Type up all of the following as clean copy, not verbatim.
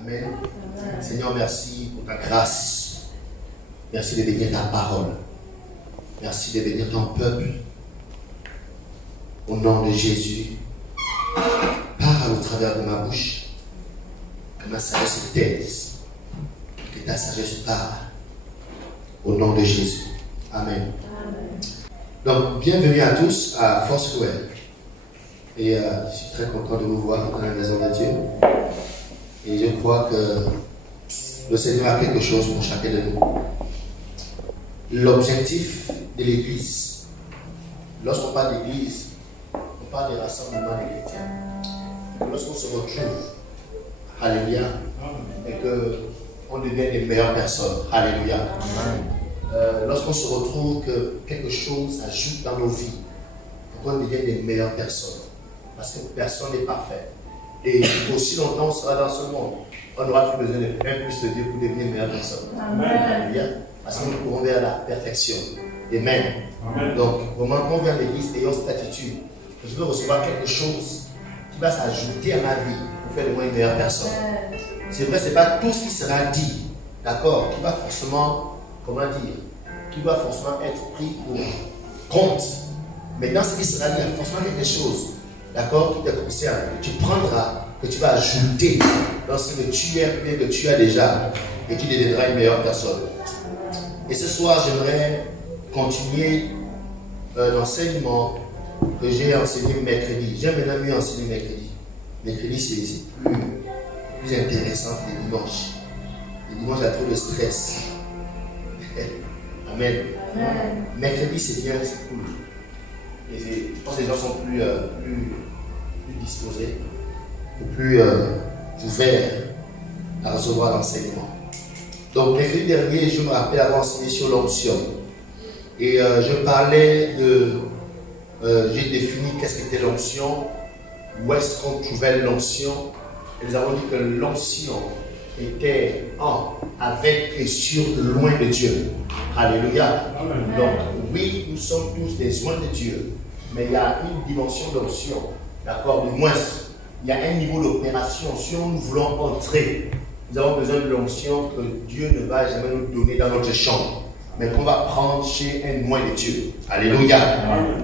Amen. Seigneur, merci pour ta grâce. Merci de bénir ta parole. Merci de bénir ton peuple. Au nom de Jésus, parle au travers de ma bouche. Que ma sagesse se taise. Que ta sagesse parle. Au nom de Jésus. Amen. Donc, bienvenue à tous à Foursquare. Et je suis très content de vous voir dans la maison de Dieu. Et je crois que le Seigneur a quelque chose pour chacun de nous. L'objectif de l'Église, lorsqu'on parle d'Église, on parle de rassemblement des chrétiens. Lorsqu'on se retrouve, alléluia, et qu'on devient des meilleures personnes, alléluia. Lorsqu'on se retrouve, que quelque chose ajoute dans nos vies, qu'on devient des meilleures personnes. Parce que personne n'est parfait. Et aussi longtemps on sera dans ce monde, on n'aura plus besoin de rien plus de Dieu pour devenir une meilleure personne. Alléluia. Parce que nous courons vers la perfection. Amen. Amen. Donc, au moment où on vient à l'église, ayons cette attitude. Je veux recevoir quelque chose qui va s'ajouter à ma vie pour faire de moi une meilleure personne. C'est vrai, ce n'est pas tout ce qui sera dit, d'accord, qui va forcément, comment dire, qui va forcément être pris pour compte. Mais dans ce qui sera dit, il y a forcément quelque chose, d'accord, qui te concerne, que tu prendras, que tu vas ajouter dans ce que tu es, bien que tu as déjà, et tu deviendras une meilleure personne. Et ce soir, j'aimerais continuer l'enseignement que j'ai enseigné mercredi. J'aime maintenant mieux enseigner mercredi. Mercredi, c'est plus intéressant que les dimanches. Les dimanches, il y a trop de stress. Amen. Amen. Mercredi, c'est bien, c'est cool. Et je pense que les gens sont plus disposés, plus ouverts à recevoir l'enseignement. Donc, mercredi dernier, je me rappelle avoir enseigné sur l'onction. Et je parlais de... j'ai défini qu'est-ce qu'était l'onction, où est-ce qu'on trouvait l'onction. Et nous avons dit que l'onction était avec et sur loin de Dieu. Alléluia. Amen. Donc, oui, nous sommes tous des loin de Dieu. Mais il y a une dimension d'onction. D'accord? Du moins, il y a un niveau d'opération. Si nous voulons entrer, nous avons besoin de l'onction que Dieu ne va jamais nous donner dans notre chambre, mais qu'on va prendre chez un loin de Dieu. Alléluia.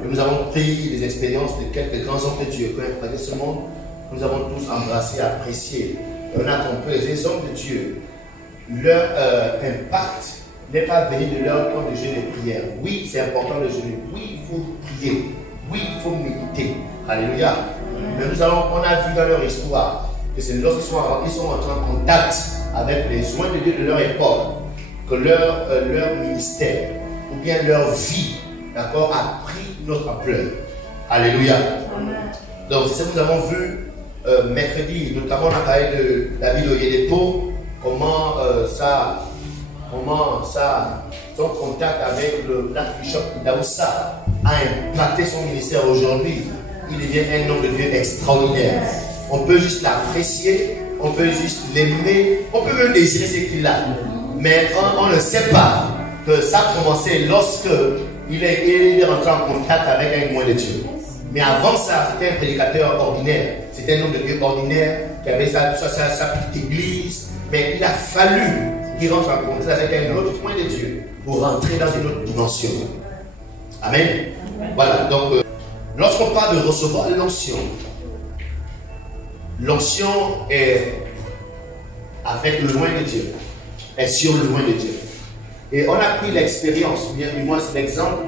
Et nous avons pris des expériences de quelques grands hommes de Dieu qui ont impacté ce monde. Nous avons tous embrassé, apprécié. Et on a compris que les hommes de Dieu, leur impact n'est pas venu de leur temps de jeûne et de prière. Oui, c'est important de jeûner. Oui, il faut prier. Oui, il faut méditer. Alléluia. Mais on a vu dans leur histoire que c'est lorsqu'ils sont entrés en contact avec les soins de Dieu de leur époque, que leur ministère ou bien leur vie, d'accord, a pris notre ampleur. Alléluia. Amen. Donc c'est ce que nous avons vu mercredi, notamment on a parlé de David Oyedepo, comment son contact avec l'archbishop Daoussa a impacté son ministère aujourd'hui. Il devient un homme de Dieu extraordinaire. On peut juste l'apprécier, on peut juste l'aimer, on peut même désirer ce qu'il a. Mais on ne sait pas que ça a commencé lorsque il est rentré en contact avec un loin de Dieu. Mais avant ça, c'était un prédicateur ordinaire. C'était un homme de Dieu ordinaire qui avait sa petite église. Mais il a fallu qu'il rentre en contact avec un autre point de Dieu pour rentrer dans une autre dimension. Amen. Voilà, donc lorsqu'on parle de recevoir l'onction, l'onction est avec le loin de Dieu, est sur le loin de Dieu. Et on a pris l'expérience, bien du moins c'est l'exemple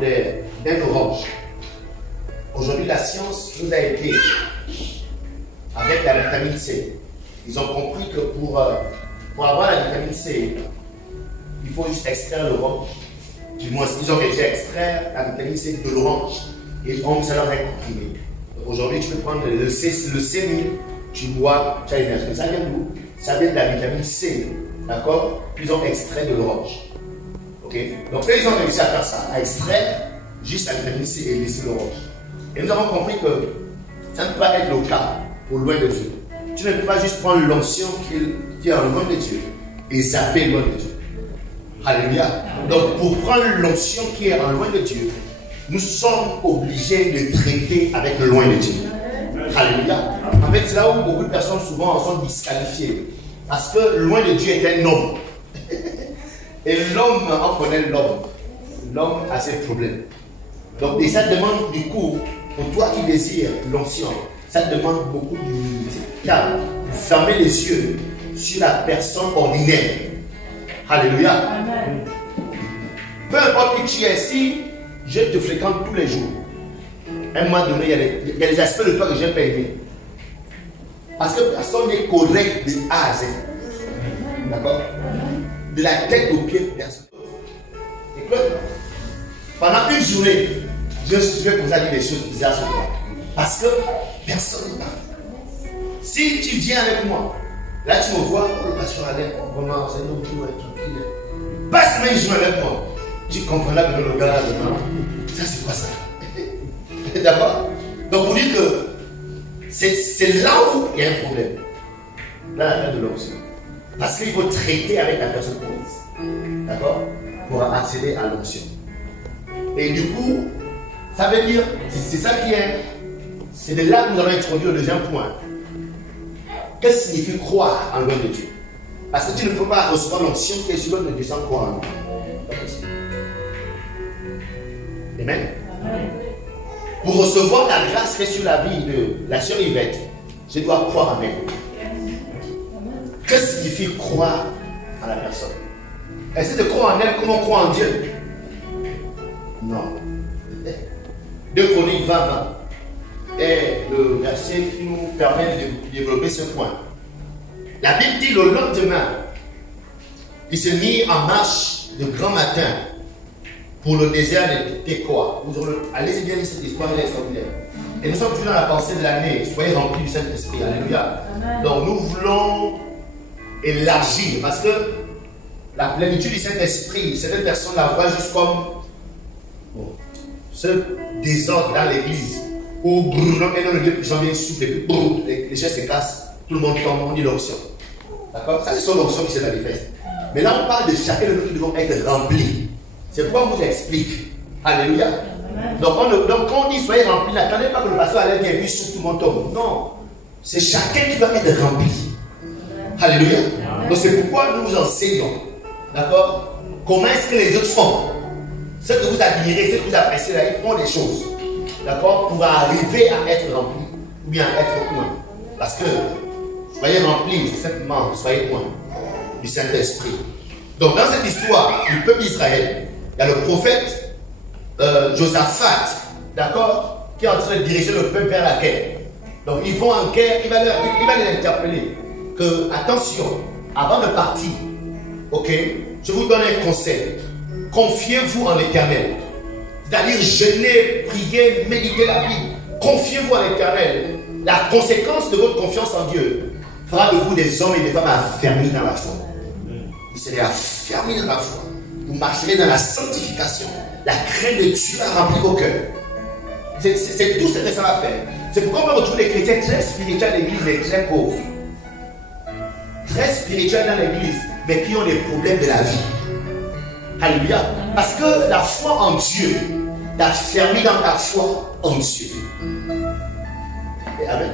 d'un orange. Aujourd'hui, la science nous a aidés avec la vitamine C. Ils ont compris que pour avoir la vitamine C, il faut juste extraire l'orange. Du moins, ils ont déjà extraire la vitamine C de l'orange et on ça leur est comprimé. Aujourd'hui, tu peux prendre le C1000, tu bois, tu as l'énergie. Ça vient d'où? Ça vient de la vitamine C. D'accord? Puis ils ont extrait de l'orange. Ok? Donc là, ils ont réussi à faire ça, à extraire juste la vitamine C et laisser l'orange. Et nous avons compris que ça ne peut pas être le cas pour loin de Dieu. Tu ne peux pas juste prendre l'onction qui est en loin de Dieu et zapper loin de Dieu. Alléluia. Donc pour prendre l'onction qui est en loin de Dieu, nous sommes obligés de traiter avec le loin de Dieu. Alléluia. En fait, c'est là où beaucoup de personnes souvent sont disqualifiées. Parce que loin de Dieu est un homme. Et l'homme, on connaît l'homme. L'homme a ses problèmes. Donc, et ça demande du coup, pour toi qui désires l'onction, ça demande beaucoup d'humilité. Car fermez les yeux sur la personne ordinaire. Alléluia. Amen. Peu importe qui tu es, si je te fréquente tous les jours, à un moment donné, il y a des aspects de toi que je n'ai pas aimé. Parce que personne n'est correct de A à Z. D'accord? De la tête aux pieds, personne. Et que pendant une journée, je vais vous dire des choses bizarres sur toi. Parce que personne n'est parfait. Si tu viens avec moi, là tu me vois, oh, le pasteur Alain, vraiment, c'est un homme tranquille. Passe une journée avec moi. Tu comprendras que le gars là dedans, ça c'est quoi ça? D'accord? Donc pour dire que c'est là où il y a un problème. Là, la de l'onction. Parce qu'il faut traiter avec la personne promise. D'accord? Pour accéder à l'onction. Et du coup, ça veut dire, c'est ça qui est. C'est de là que nous allons introduire le deuxième point. Qu'est-ce que signifie croire en loin de Dieu? Parce que tu ne peux pas recevoir l'onction qui est sur l'homme de Dieu sans croire en lui. Amen. Pour recevoir la grâce qui est sur la vie de la sœur Yvette, je dois croire en elle. Qu'est-ce que signifie croire à la personne? Est-ce que de croire en elle comme on croit en Dieu? Non. 2 Chroniques 20 est le verset qui nous permet de développer ce point. La Bible dit le lendemain, il s'est mis en marche de grand matin pour le désert de Tekoa. Allez-y bien lire cette histoire, elle est extraordinaire. Et nous sommes toujours dans la pensée de l'année. Soyez remplis du Saint-Esprit. Alléluia. Donc nous voulons élargir parce que la plénitude du Saint-Esprit, certaines personnes la voient juste comme ce désordre dans l'église où les gens viennent souffler, les chaises se cassent, tout le monde tombe, on dit l'onction. D'accord? Ça, c'est son onction qui se manifeste. Mais là, on parle de chacun de nous qui devons être remplis. C'est pourquoi on vous explique. Alléluia. Donc, quand on dit soyez remplis, n'attendez pas que le pasteur allait bien vu sur tout le monde tombe. Non. C'est chacun qui doit être rempli. Alléluia. Donc, c'est pourquoi nous vous enseignons. D'accord? Comment est-ce que les autres font? Ce que vous admirez, ce que vous appréciez, là, ils font des choses. D'accord? Pour arriver à être rempli. Ou bien à être point. Parce que soyez remplis, c'est simplement soyez point du Saint-Esprit. Donc, dans cette histoire du peuple d'Israël, il y a le prophète Josaphat, d'accord, qui est en train de diriger le peuple vers la guerre. Donc, ils vont en guerre, il va les interpeller que, attention, avant de partir, ok, je vous donne un conseil. Confiez-vous en l'Éternel. C'est-à-dire jeûner, prier, méditer la Bible. Confiez-vous en l'Éternel. La conséquence de votre confiance en Dieu fera de vous des hommes et des femmes affermis dans la foi. Vous serez affermis dans la foi. Vous marcherez dans la sanctification. La crainte de Dieu a rempli vos cœurs. C'est tout ce que ça va faire. C'est pourquoi on peut retrouver des chrétiens très spirituels dans l'église et très pauvres. Très spirituels dans l'église, mais qui ont des problèmes de la vie. Alléluia. Parce que la foi en Dieu t'a fermé dans ta foi en Dieu. Amen. Amen.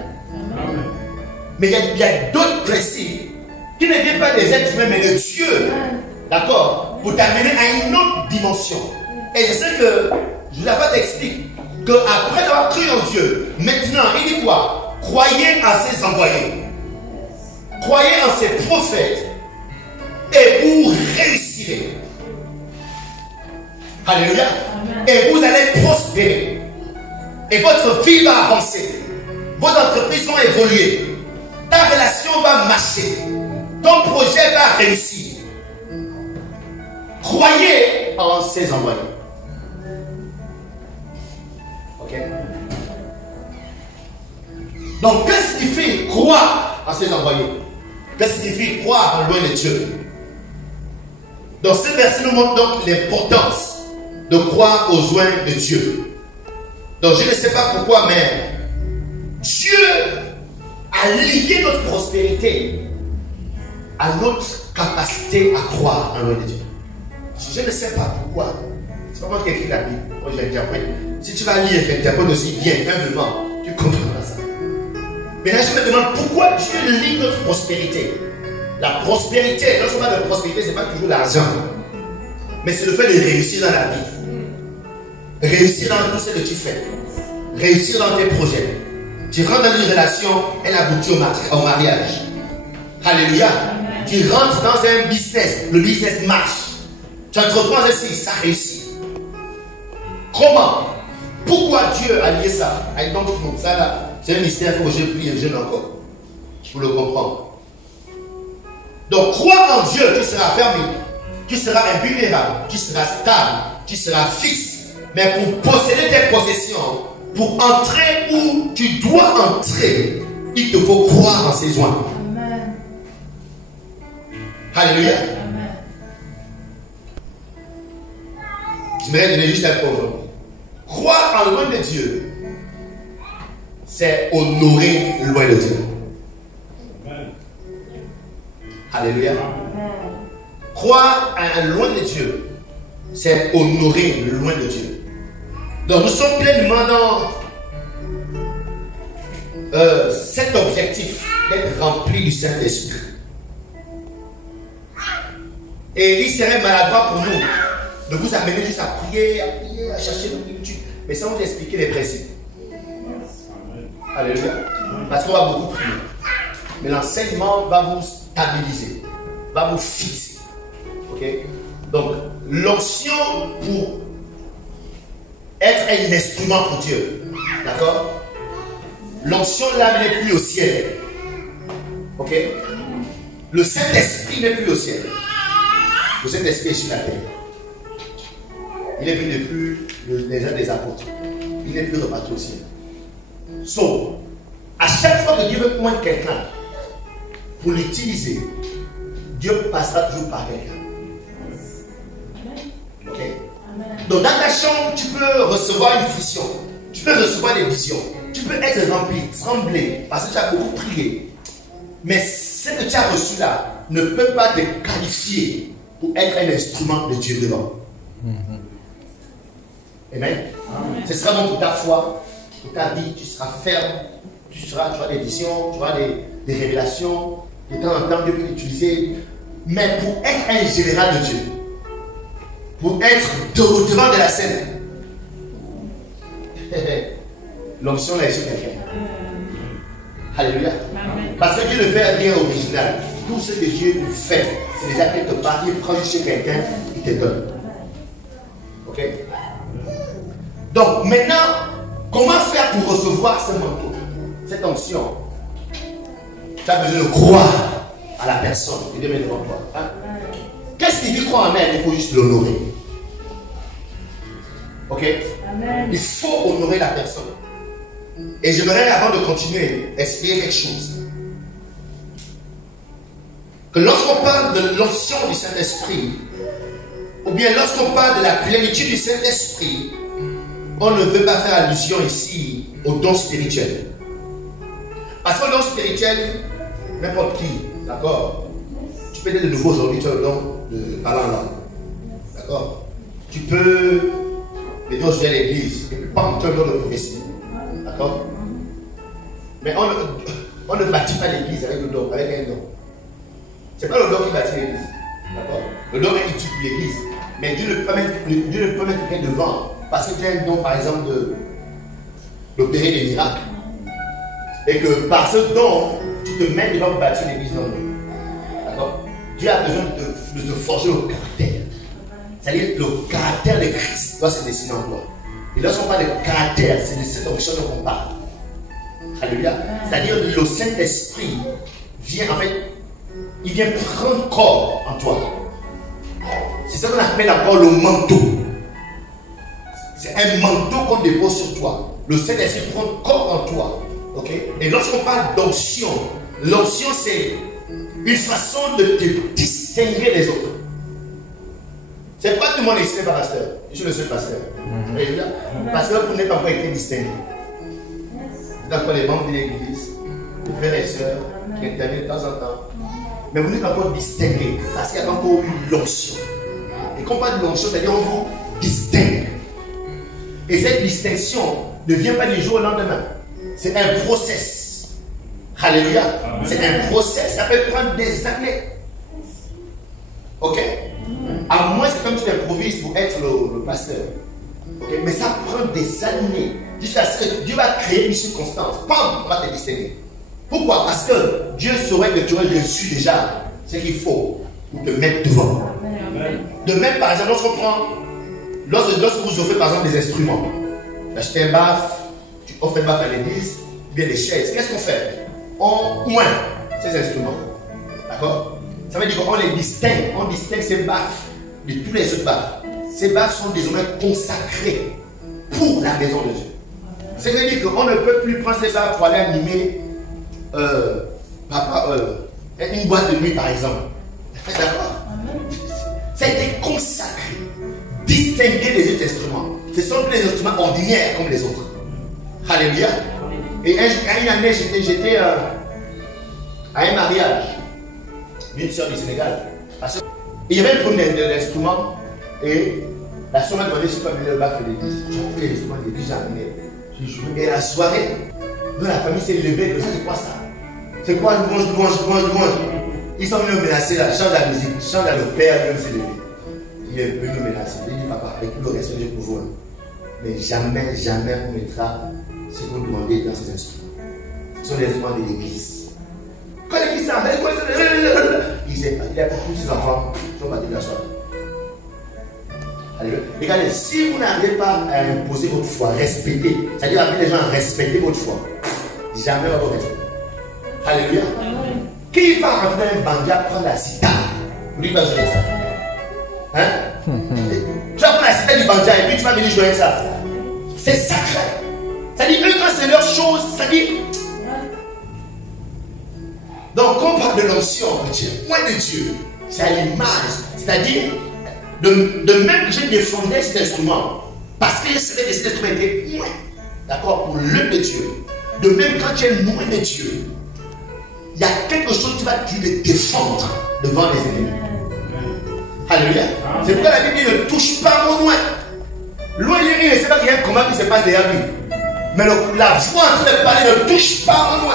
Mais il y a d'autres principes qui ne viennent pas des êtres humains, mais de Dieu. D'accord? Pour t'amener à une autre dimension. Et je sais que Josaphat explique qu'après avoir cru en Dieu, maintenant, il dit quoi? Croyez en ses envoyés. Croyez en ses prophètes. Et vous réussirez. Alléluia. Amen. Et vous allez prospérer. Et votre vie va avancer. Vos entreprises vont évoluer. Ta relation va marcher. Ton projet va réussir. Croyez en ses envoyés. Ok? Donc, qu'est-ce qui signifie croire en ses envoyés? Qu'est-ce qui signifie croire en loin de Dieu? Donc, ce verset nous montre donc l'importance de croire aux soins de Dieu. Donc, je ne sais pas pourquoi, mais Dieu a lié notre prospérité à notre capacité à croire en loin de Dieu. Je ne sais pas pourquoi. C'est pas moi qui ai écrit la Bible. Moi, je l'interprète. Si tu vas lire et l'interprètes aussi bien, humblement, tu comprendras ça. Maintenant, je me demande pourquoi Dieu lie notre prospérité. La prospérité, lorsqu'on parle de prospérité, ce n'est pas toujours l'argent. Mais c'est le fait de réussir dans la vie. Réussir dans tout ce que tu fais. Réussir dans tes projets. Tu rentres dans une relation, elle aboutit au mariage. Alléluia. Tu rentres dans un business, le business marche. Tu entreprends ainsi, ça réussit. Comment? Pourquoi Dieu a lié ça? Donc, ça là, c'est un mystère, il faut que je prie et je encore. Pour le comprendre. Donc, crois en Dieu, tu seras fermé. Tu seras invulnérable. Tu seras stable. Tu seras fixe. Mais pour posséder tes possessions, pour entrer où tu dois entrer, il te faut croire en ses joints. Amen. Alléluia. Amen. Je vais donner juste un peu aujourd'hui. Croire en loin de Dieu, c'est honorer loin de Dieu. Amen. Alléluia. Amen. Croire en loin de Dieu, c'est honorer loin de Dieu. Donc nous sommes pleinement dans cet objectif d'être rempli du Saint-Esprit. Et il serait maladroit pour nous de vous amener juste à prier, à chercher le YouTube. Mais sans vous expliquer les principes. Alléluia. Parce qu'on va beaucoup prier. Mais l'enseignement va vous stabiliser, va vous fixer. Ok? Donc, l'onction pour être un instrument pour Dieu. D'accord? L'onction là n'est plus au ciel. Ok? Le Saint-Esprit n'est plus au ciel. Le Saint-Esprit est sur la terre. Il est venu depuis les uns des apôtres. Il n'est plus reparti au ciel. So, à chaque fois que Dieu veut poindre quelqu'un pour l'utiliser, Dieu passera toujours par quelqu'un. Ok? Donc dans ta chambre, tu peux recevoir une vision. Tu peux recevoir des visions. Tu peux être rempli, trembler, parce que tu as beaucoup prié. Mais ce que tu as reçu là ne peut pas te qualifier pour être un instrument de Dieu devant. Amen. Amen. Ce sera bon pour ta foi, pour ta vie, tu seras ferme, tu auras des visions, tu auras des révélations, de temps en temps Dieu peut l'utiliser. Mais pour être un général de Dieu, pour être devant de la scène, l'onction là est sur quelqu'un. Alléluia. Parce que Dieu ne fait rien original. Tout ce que Dieu fait, c'est déjà quelque part, il prend chez quelqu'un, il te donne. Ok? Donc maintenant, comment faire pour recevoir ce manteau, cette onction? Tu as besoin de croire à la personne qui devient devant toi. Hein? Qu'est-ce qu'il dit croire en elle? Il faut juste l'honorer. Ok? Amen. Il faut honorer la personne. Et j'aimerais, avant de continuer, expliquer quelque chose. Que lorsqu'on parle de l'onction du Saint-Esprit, ou bien lorsqu'on parle de la plénitude du Saint-Esprit, on ne veut pas faire allusion ici au don spirituel. Parce que le don spirituel, n'importe qui, d'accord? Tu peux être de nouveau aujourd'hui, tu as le don de parler en langue. D'accord? Tu peux, les dons, je vais à l'église, et puis pas tu as le don de prophétie. D'accord? Mais on ne bâtit pas l'église avec le don, avec un don. Ce n'est pas le don qui bâtit l'église. D'accord? Le don est utile pour l'église. Mais Dieu ne peut pas mettre quelqu'un devant. Parce que tu as un don, par exemple, d'opérer des miracles. Et que par ce don, tu te mets devant pour bâtir l'église. Non. D'accord? Dieu a besoin de te forger le caractère. C'est-à-dire que le caractère de Christ doit se dessiner en toi. Et lorsqu'on parle de caractère, c'est de cette onction qu'on parle. Alléluia. C'est-à-dire que le Saint-Esprit vient, en fait, il vient prendre corps en toi. C'est ça qu'on appelle encore le manteau. C'est un manteau qu'on dépose sur toi. Le Saint-Esprit prend corps en toi. Okay? Et lorsqu'on parle d'onction, l'onction c'est une façon de te distinguer des autres. C'est pas tout le monde est ici, pas pasteur. Je suis le seul pasteur. Parce que vous n'avez pas encore été distingué. Vous êtes encore les membres de l'église, les frères et sœurs qui interviennent de temps en temps. Mais vous n'êtes pas encore distingué parce qu'il y a encore eu l'onction. Et quand on parle de l'onction, c'est-à-dire qu'on vous distingue. Et cette distinction ne vient pas du jour au lendemain. C'est un process. Alléluia. C'est un process. Ça peut prendre des années. Ok? À moins que comme tu t'improvises pour être le pasteur. Okay? Mais ça prend des années. Jusqu'à ce que Dieu va créer une circonstance. Pam, on va te distinguer. Pourquoi? Parce que Dieu saurait que tu aurais reçu déjà ce qu'il faut pour te mettre devant. De même, par exemple, lorsque vous offrez par exemple des instruments, tu achètes un baffle, tu offres un baffle à l'église, bien des chaises. Qu'est-ce qu'on fait? On oint ces instruments. D'accord? Ça veut dire qu'on les distingue. On distingue ces baffles de tous les autres baffles. Ces baffles sont désormais consacrés pour la maison de Dieu. Ça veut dire qu'on ne peut plus prendre ces baffles pour aller animer une boîte de nuit, par exemple. D'accord? Ça a été consacré. Distinguer les autres instruments. Ce sont plus les instruments ordinaires comme les autres. Alléluia. Et une année, j'étais à un mariage d'une soeur du Sénégal. Il y avait un problème d'instruments et la soeur m'a demandé si je peux amener le baffle de l'église. J'ai pris les instruments de l'église, j'ai amené. Et la soirée, nous, la famille s'est levée. C'est quoi ça? C'est quoi louange? Ils sont venus me menacer là, chante la musique, chante le père, même s'est levé. Il est venu me menacer. Il dit, papa, avec tout le respect que j'ai pour vous, mais jamais on mettra ce que vous demandez dans ces instruments. Ce sont les instruments de l'église. Quand l'église s'en va, il sait pas, il a pour tous ses enfants, ils sont partis de la soirée. Alléluia. Regardez, si vous n'arrivez pas à imposer votre foi, respecter, c'est-à-dire appeler les gens à respecter votre foi, jamais on va vous respecter. Alléluia. Qui va rentrer un bandia prendre la cita? Lui va jouer ça. Hein? Tu vas prendre la cita du bandia et puis tu vas venir jouer ça. C'est sacré. C'est-à-dire, eux, quand c'est leur chose, c'est-à-dire. Donc, quand on parle de l'onction de Dieu, point de Dieu, c'est à l'image. C'est-à-dire, de même que je défendais cet instrument, parce que je savais que cet instrument était moins, d'accord, pour l'œuvre de Dieu. De même, quand tu es loin de Dieu, il y a quelque chose qui va te défendre devant les ennemis. Alléluia. C'est pourquoi la Bible dit ne touche pas mon loin. Loin, il ne sait pas qu'il y a un combat qui se passe derrière lui. Mais la voix en train de parler ne touche pas mon loin.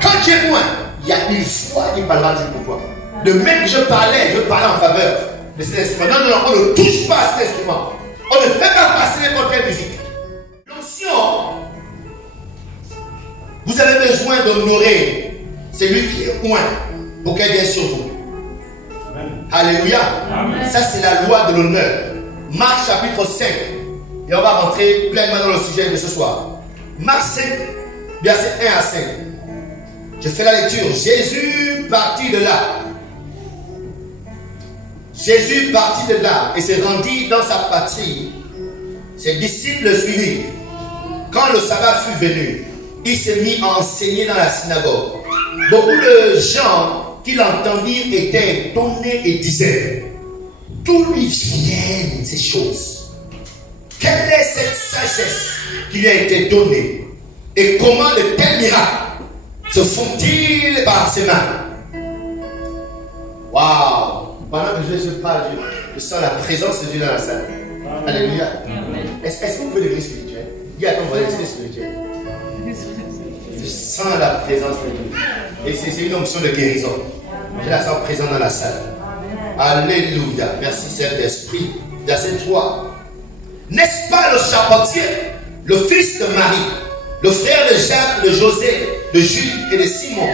Quand tu es loin, il y a une foi qui parlera Dieu pour toi. De même que je parlais en faveur de cet instrument. Non, on ne touche pas à cet instrument. On ne fait pas passer n'importe quelle musique. L'onction, vous avez besoin d'honorer celui qui est loin pour qu'elle vienne sur vous. Amen. Alléluia. Amen. Ça, c'est la loi de l'honneur. Marc chapitre 5. Et on va rentrer pleinement dans le sujet de ce soir. Marc 5, verset 1 à 5. Je fais la lecture. Jésus partit de là. Jésus partit de là et se rendit dans sa patrie. Ses disciples le suivirent. Quand le sabbat fut venu, il se mit à enseigner dans la synagogue. Beaucoup de gens qui l'entendirent étaient étonnés et disaient: d'où lui viennent ces choses? Quelle est cette sagesse qui lui a été donnée? Et comment de tels miracles se font-ils par ses mains? Waouh! Pendant que je parle, je sens la présence de Dieu dans la salle. Alléluia. Est-ce que vous pouvez devenir spirituel? Dis à ton voisin, c'est spirituel. Je sens la présence de Dieu. Et c'est une onction de guérison. Je la sens présente dans la salle. Alléluia. Merci Saint-Esprit. Verset 3. N'est-ce pas le charpentier, le fils de Marie, le frère de Jacques, de José, de Jules et de Simon?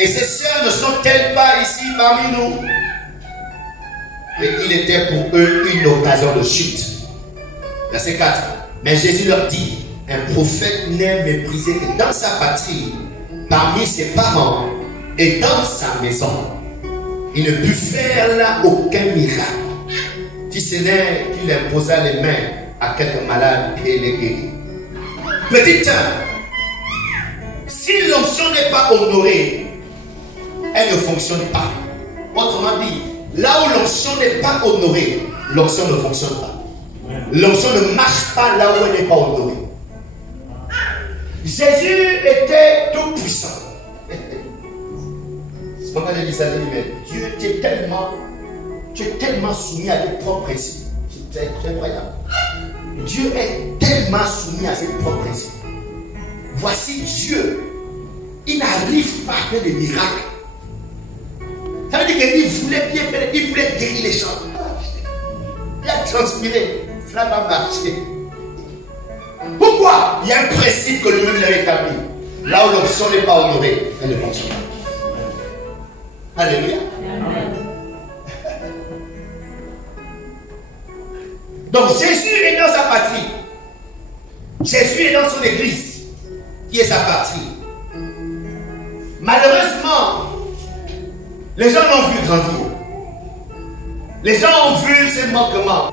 Et ses sœurs ne sont-elles pas ici parmi nous? Et il était pour eux une occasion de chute. Verset 4. Mais Jésus leur dit: un prophète n'est méprisé que dans sa patrie, parmi ses parents et dans sa maison. Il ne put faire là aucun miracle, si ce n'est qu'il imposa les mains à quelques malades et les guérit. Petit 1, si l'onction n'est pas honorée, elle ne fonctionne pas. Autrement dit, là où l'onction n'est pas honorée, l'onction ne fonctionne pas. L'onction ne marche pas là où elle n'est pas honorée. Jésus était tout puissant. C'est pourquoi j'ai dit ça, mais Dieu, tu es tellement soumis à tes propres principes. C'est incroyable. Dieu est tellement soumis à ses propres principes. Voici Dieu. Il n'arrive pas à faire des miracles. Ça veut dire qu'il voulait bien faire, il voulait guérir les gens. Il a transpiré, ça n'a pas marché. Pourquoi? Il y a un principe que lui-même a établi. Là où l'option n'est pas honorée, elle ne fonctionne pas. Alléluia. Donc Jésus est dans sa patrie. Jésus est dans son église, qui est sa patrie. Malheureusement, les gens l'ont vu grandir. Les gens ont vu ses manquements.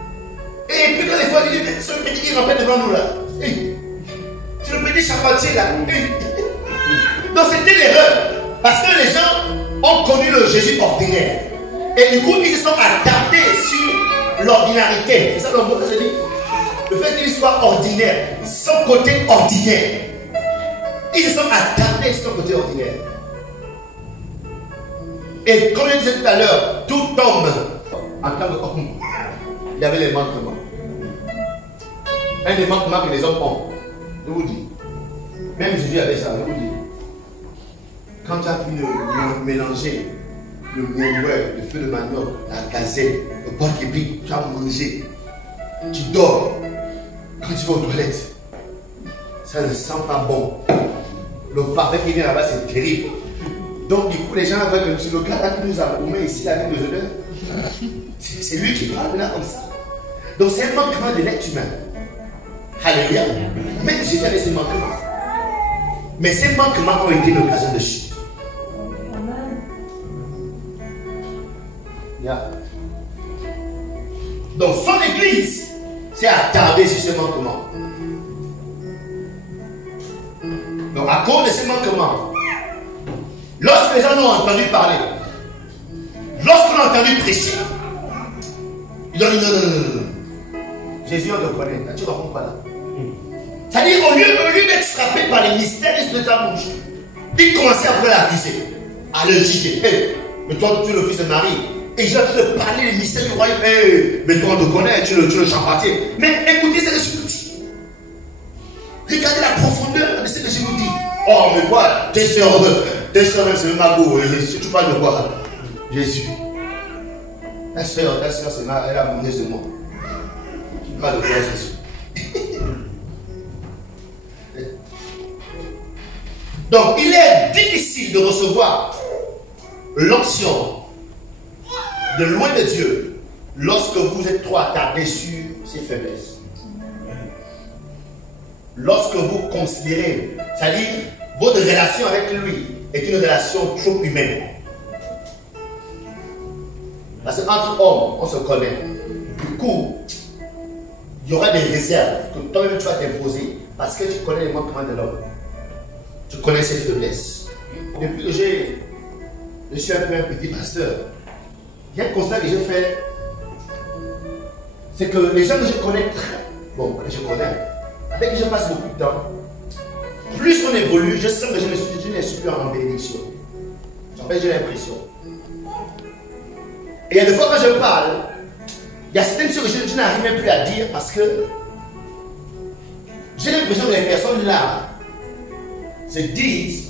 Et puis quand les fois ils disent, ce petit qui rappelle devant nous là. C'est le petit charpentier là. Donc c'était l'erreur. Parce que les gens ont connu le Jésus ordinaire. Et du coup, ils se sont attardés sur l'ordinarité. C'est ça le mot que je dis. Le fait qu'il soit ordinaire, son côté ordinaire. Ils se sont attardés sur son côté ordinaire. Et comme je disais tout à l'heure, tout homme, en tant qu'homme, il y avait les manquements. Un des manquements que les hommes ont, je vous dis, même Jésus avait ça, je vous dis, quand tu as fini de mélanger le miel, le feu de manioc, la gazelle, le porc épic, tu as mangé, tu dors, quand tu vas aux toilettes, ça ne sent pas bon. Le parfum qui vient là-bas, c'est terrible. Donc, du coup, les gens avaient le gars qui nous a promis ici, la vie de l'honneur. C'est lui qui parle là comme ça. Donc, c'est un manquement de l'être humain. Alléluia. Mais Jésus avait ces manquements. Mais ces manquements ont été l'occasion de chute. Yeah. Donc, son église s'est attardée sur ces manquements. Donc, à cause de ces manquements, lorsque les gens ont entendu parler, lorsqu'on a entendu prêcher, ils ont dit non. Jésus, on te connaît. Tu ne comprends pas là. C'est-à-dire, au lieu d'être frappé par les mystères de sa bouche, il commençait à vouloir l'accuser, à le juger. Hey, mais toi, tu es le fils de Marie. Et j'ai envie de parler des mystères du royaume. Hey, mais toi, on te connaît, tu es le charpentier. Mais écoutez ce que je vous dis. Regardez la profondeur de ce que je vous dis. Oh, mais quoi? Tes soeurs, c'est le magot. Tu parles de quoi? Jésus. Ta soeur, c'est elle a monnaie de moi. Tu parles de quoi, Jésus? Donc, il est difficile de recevoir l'onction de loin de Dieu lorsque vous êtes trop attardé sur ses faiblesses. Lorsque vous considérez, c'est-à-dire votre relation avec lui est une relation trop humaine. Parce qu'entre hommes, on se connaît. Du coup, il y aura des réserves que toi-même tu vas t'imposer parce que tu connais les manquements de l'homme. Tu connais ses faiblesses. Depuis que je suis un peu un petit pasteur, il y a un constat que j'ai fait, c'est que les gens que je connais avec qui je passe beaucoup de temps, plus on évolue, je sens que je ne suis plus en bénédiction. J'ai l'impression. Et il y a des fois quand je parle, il y a certaines choses que je n'arrive même plus à dire parce que j'ai l'impression que les personnes là se disent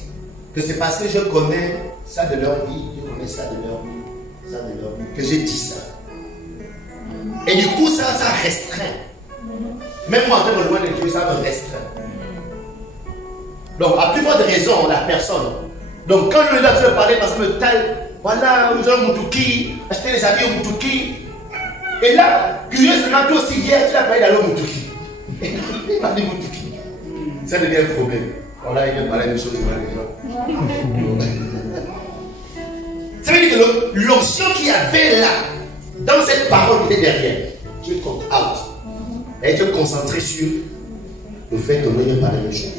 que c'est parce que je connais ça de leur vie, je connais ça de leur vie, que j'ai dit ça. Et du coup, ça restreint. Même moi, en loin de Dieu, ça me restreint. Donc, à plus forte raison, la personne. Donc, quand je lui ai parlé parce que me taille, voilà, nous allons au Moutouki, acheter les habits au Moutouki. Et là, curieusement, toi aussi, hier, tu as parlé d'aller au Moutouki. Et il m'a dit Moutouki. Ça devient un problème. Voilà, il vient de parler des choses devant les gens. Ça veut dire que l'onction qu'il y avait là, dans cette parole qui était derrière, tu es out. Et tu es concentré sur le fait que nous ayons parlé des choses.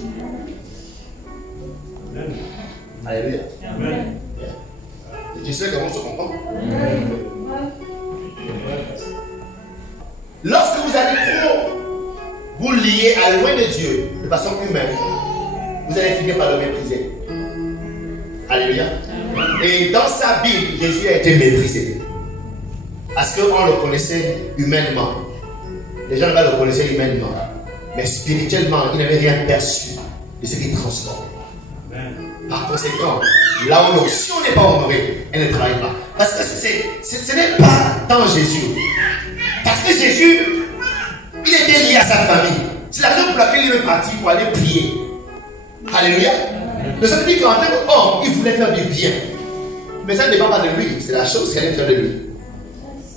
Alléluia. Amen. Tu sais comment on se comprend? Lorsque vous allez trop vous lier à loin de Dieu de façon humaine, vous allez finir par le mépriser. Alléluia. Et dans sa Bible, Jésus a été méprisé. Parce qu'on le connaissait humainement. Les gens le connaissaient humainement. Mais spirituellement, il n'avait rien perçu de ce qui transforme. Par conséquent, là où l'onction n'est pas honorée, elle ne travaille pas. Parce que ce n'est pas dans Jésus. Parce que Jésus, il était lié à sa famille. C'est la raison pour laquelle il est parti pour aller prier. Alléluia. Le Seigneur dit qu'en tant qu'homme, il voulait faire du bien. Mais ça ne dépend pas de lui. C'est la chose qui est à l'intérieur de lui.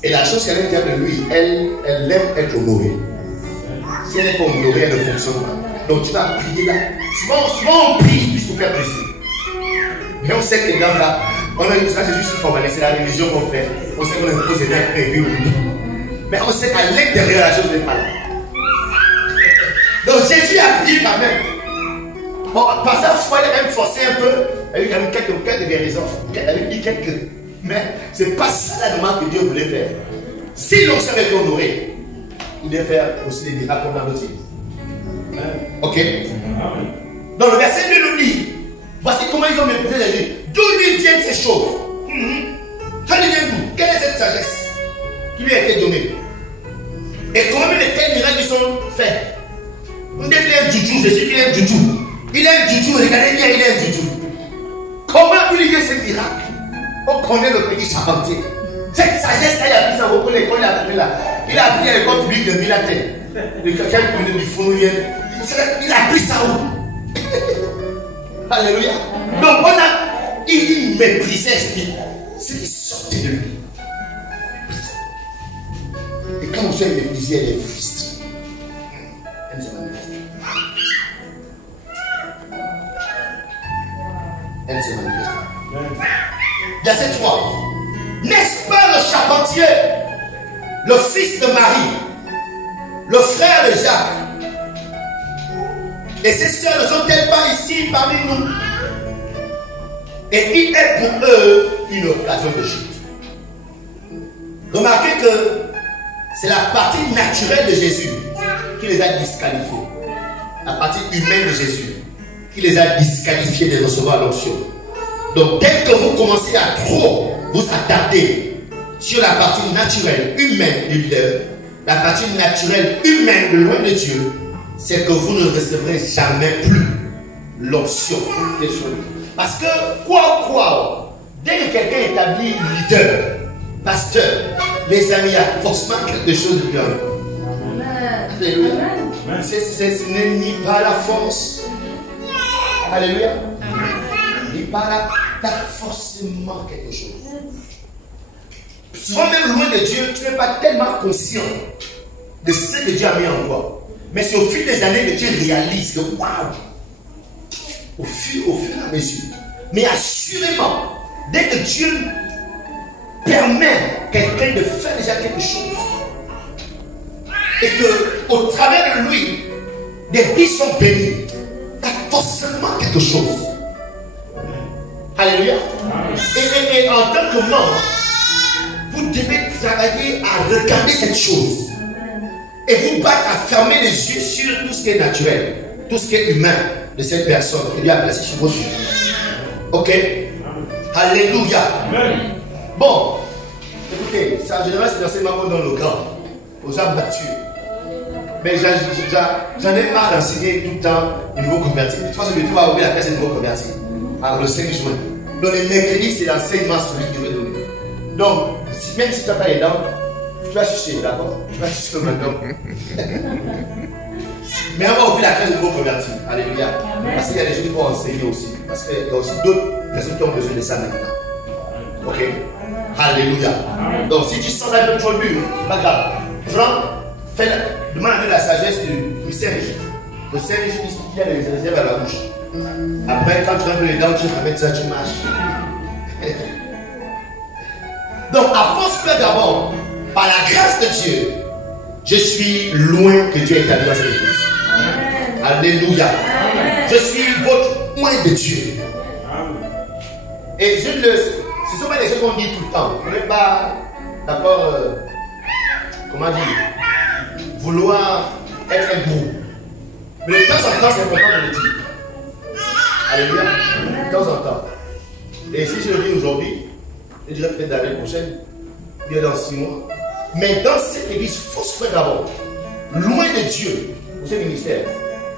Et la chose qui est à l'intérieur de lui, elle aime être honorée. Si elle n'est pas honorée, elle ne fonctionne pas. Donc tu vas prier là. Souvent on prie juste pour faire plaisir. Mais on sait que les gens là, c'est juste une formalité, c'est la religion qu'on fait. On sait qu'on impose des règles prévues. Mais on sait qu'à l'intérieur, la chose n'est pas là. Donc Jésus a prié quand même. Bon, par sa foi, il a même forcé un peu. Il y a eu quelques guérisons. Il a eu quelques. Mais ce n'est pas ça la demande que Dieu voulait faire. Si l'on serait honoré, il devait faire aussi des miracles comme dans notre vie. Ok. Dans le verset 2 nous dit, voici comment ils ont méprisé Jésus. D'où lui viennent ces choses? Ça lui vient d'où? Quelle est cette sagesse qui lui a été donnée? Et comment les tels miracles qui sont faits? On dit qu'il est un djoudjou, Jésus, il est un djoudjou. Il est un djoudjou, regardez bien, il est un djoudjou. Comment il y a ces miracles? On connaît le pays charpentier. Cette sagesse-là, il a pris ça au l'école, il a appris là. Il a appris à l'école publique de Milaten. Quelqu'un qui venait du Fournier. Il a pris ça où? Alléluia. Donc il méprisait ce qui sortait de lui. Et quand vous êtes méprisé, elle est frustrée. Elle se manifeste. Elle se manifeste. Verset 3. N'est-ce pas le charpentier, le fils de Marie, le frère de Jacques? Et ses sœurs ne sont-elles pas ici parmi nous? Et il est pour eux une occasion de chute. Remarquez que c'est la partie naturelle de Jésus qui les a disqualifiés. La partie humaine de Jésus qui les a disqualifiés de recevoir l'onction. Donc dès que vous commencez à trop vous attarder sur la partie naturelle humaine du leader, la partie naturelle humaine de loin de Dieu, c'est que vous ne recevrez jamais plus l'onction des choses. Parce que quoi, dès que quelqu'un établit leader, pasteur, les amis, il y a forcément quelque chose de bien. Alléluia. Ce n'est ni pas la force. Alléluia. Ni pas là, tu as forcément quelque chose. Souvent même loin de Dieu, tu n'es pas tellement conscient de ce que Dieu a mis en toi. Mais c'est au fil des années que tu réalises que waouh, au fur et à mesure. Mais assurément, dès que Dieu permet quelqu'un de faire déjà quelque chose, et que au travers de lui, des vies sont bénies, tu as forcément quelque chose. Alléluia. Et en tant que membre, vous devez travailler à regarder cette chose. Et vous battre à fermer les yeux sur tout ce qui est naturel, tout ce qui est humain de cette personne que Dieu a placé sur votre vie. Ok? Alléluia. Bon, écoutez, ça en général c'est l'enseignement qu'on donne aux grands, aux âmes battues. Mais j'en ai marre d'enseigner tout le temps les nouveaux convertis. De toute façon, je vais ouvrir la classe des nouveaux convertis. Alors le 5 juin. Donc les mercredis, c'est l'enseignement celui que je vais donner. Donc, même si tu n'as pas les dents, tu vas sucer, d'accord? Tu vas sucer maintenant. Mais on va ouvrir la classe de nouveaux convertis. Alléluia. Parce qu'il y a des gens qui vont enseigner aussi. Parce qu'il y a aussi d'autres personnes qui ont besoin de ça maintenant. Ok? Alléluia. Donc si tu sens un peu trop dur, pas grave. Prends, demande à Dieu la sagesse du singe. Le singe, il a les réserves à la bouche. Après, quand tu rentres les dents, tu ramènes ça, tu marches. Donc, à force que d'abord, par la grâce de Dieu, je suis loin que Dieu ait établi dans cette église. Alléluia. Je suis votre loin de Dieu. Et ce ne sont pas des choses qu'on dit tout le temps. On n'est pas d'abord, comment dire, vouloir être un bourreau. Mais de temps en temps, c'est important de le dire. Alléluia. De temps en temps. Et si je le dis aujourd'hui, je dirais peut-être l'année prochaine, bien dans 6 mois. Mais dans cette église, il faut se faire d'abord. Loin de Dieu, pour ce ministère,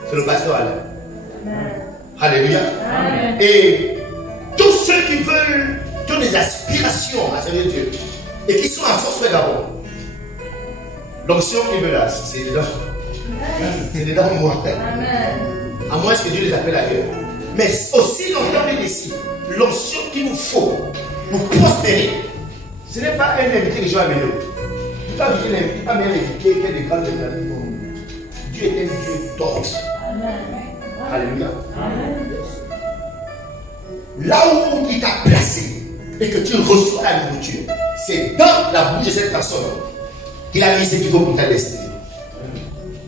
c'est le pasteur Alain. Alléluia. Amen. Et tous ceux qui veulent, qui ont des aspirations à servir Dieu et qui sont à force d'abord, l'onction qu'ils veulent là, c'est dedans. C'est dedans moi. Amen. À moins que Dieu les appelle ailleurs. Mais aussi longtemps ici, l'onction qu'il nous faut pour prospérer, ce n'est pas un invité que je vais amener. Il pas inviter l'invité, pas même invité qui est des grands de la vie. Dieu est un Dieu d'ordre. Alléluia. Là où il t'a placé et que tu reçois la nourriture, c'est dans la bouche de cette personne qu'il a mis ce qu'il faut pour ta destinée.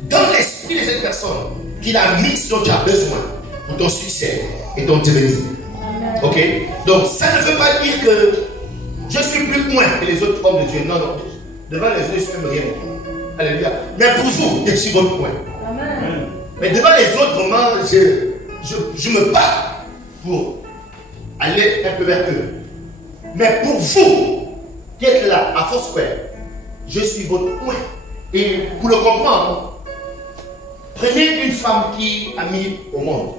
Dans l'esprit de cette personne qu'il a mis ce dont tu as besoin pour ton succès et ton devenir. Ok? Donc ça ne veut pas dire que je suis plus loin que les autres hommes de Dieu. Non, non. Devant les autres, je suis même rien. Alléluia. Mais pour vous, je suis votre point. Amen. Mais devant les autres, vraiment, je me bats pour aller un peu vers eux. Mais pour vous, qui êtes là, à Foursquare, je suis votre point. Et pour le comprendre, prenez une femme qui a mis au monde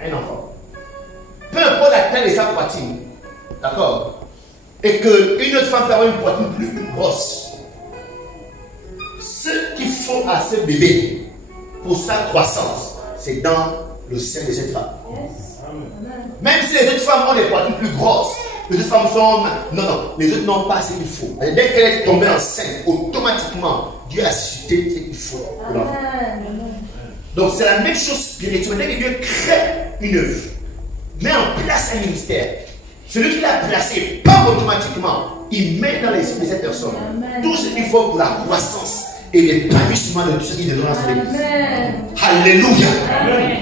un enfant. Peu importe la taille de sa poitrine, d'accord? Et qu'une autre femme peut avoir une poitrine plus grosse. Ce qu'il faut à ce bébé pour sa croissance, c'est dans le sein de cette femme. Même si les autres femmes ont des poitrines plus grosses, les autres femmes sont... Non, non, les autres n'ont pas ce qu'il faut. Et dès qu'elle est tombée enceinte, automatiquement, Dieu a suscité ce qu'il faut pour l'enfant. Donc c'est la même chose spirituelle. Dès que Dieu crée une œuvre, met en place un ministère, celui qui l'a placé, pas automatiquement, il met dans l'esprit de cette personne tout ce qu'il faut pour la croissance et l'épanouissement de tout ce qui est dans cette église. Alléluia. Amen.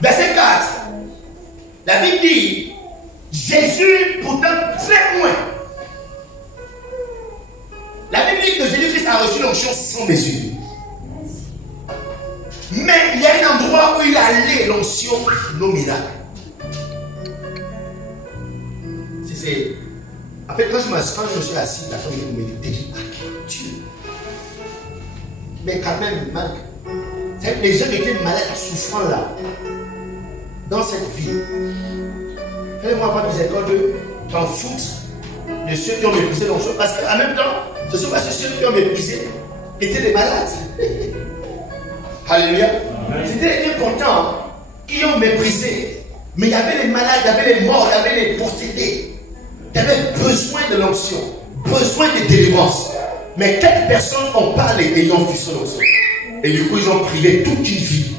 Verset 4. La Bible dit, Jésus pourtant très loin. La Bible dit que Jésus-Christ a reçu l'onction sans mesure. Mais il y a un endroit où il a allé l'onction nominale. En fait, quand je me suis assis, la femme me dit, ah, Dieu. Mais quand même, Marc, les gens qui étaient malades, souffrant là, dans cette vie, faites-moi pas miséricorde d'en foutre de ceux qui ont méprisé l'onction, parce qu'en même temps, ce sont pas ceux qui ont méprisé qui étaient des malades. Alléluia. C'était important qui ont méprisé, mais il y avait les malades, il y avait les morts, il y avait les possédés. Il y avait besoin de l'onction, besoin de délivrance. Mais quelques personnes ont parlé et ils ont vu son onction. Et du coup, ils ont privé toute une vie.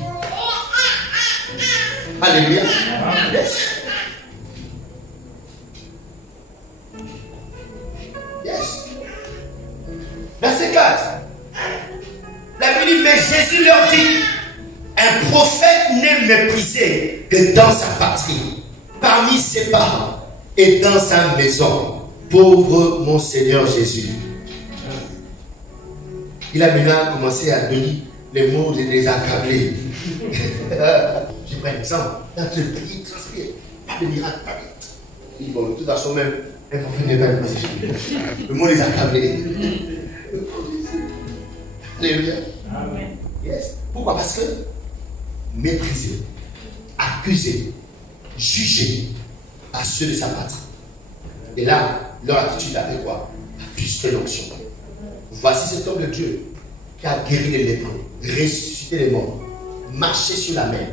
Alléluia. Yes. Yes. Verset 4. La Bible dit, mais Jésus leur dit, un prophète n'est méprisé que dans sa patrie, parmi ses parents et dans sa maison. Pauvre mon Seigneur Jésus. Il a maintenant commencé à donner les mots et les accabler. Je prends un exemple. Dans le pays, transpire. Pas de miracle, pas de... Bon, de toute façon, même, un prophète n'est pas méprisé. Le mot les accabler. Alléluia. Amen. Yes. Pourquoi? Parce que mépriser, accuser, juger à ceux de sa patrie. Et là, leur attitude a fait quoi? A frustré l'onction. Voici cet homme de Dieu qui a guéri les lépreux, ressuscité les morts, marché sur la mer,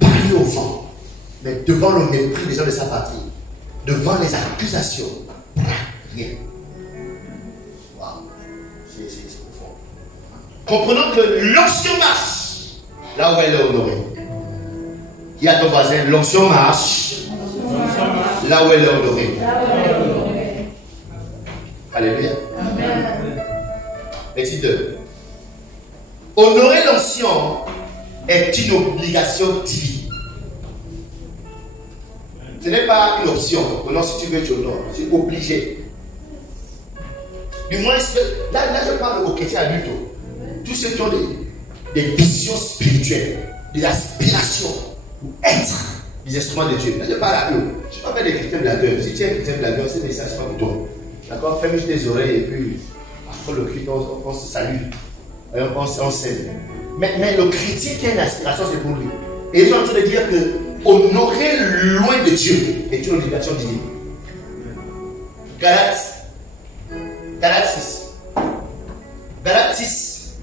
parlé au vent, mais devant le mépris des gens de sa patrie, devant les accusations, rien. Waouh, c'est profond. Comprenons que l'onction marche là où elle est honorée. Il y a ton voisin, l'onction marche là où elle est honorée. Alléluia. Verset 2. Honorer l'onction est une obligation divine. Ce n'est pas une option. Non, si tu veux, tu honores. C'est obligé. Du moins, là je parle aux chrétiens adultes. Tous ceux qui ont des visions spirituelles, des aspirations pour être des instruments de Dieu. Là, je parle à eux. Je ne suis pas faire des chrétiens blagueurs. Si tu es un chrétien blagueur, ce message n'est pas pour toi. D'accord? Ferme juste tes oreilles et puis, après le culte, on se salue. On s'aime. Mais le chrétien qui a une aspiration, c'est pour lui. Et ils sont en train de dire que honorer loin de Dieu est une obligation divine. Galates 6. Galates 6.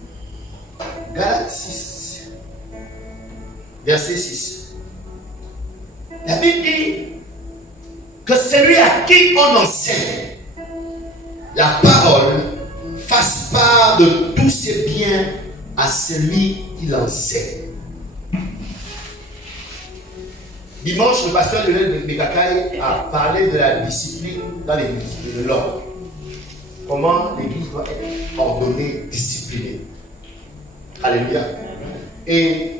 Galates 6. Verset 6. La Bible dit que celui à qui on enseigne la parole fasse part de tous ses biens à celui qui l'enseigne. Dimanche, le pasteur Lionel Mekakai a parlé de la discipline dans l'église, de l'ordre. Comment l'église doit être ordonnée, disciplinée. Alléluia. Et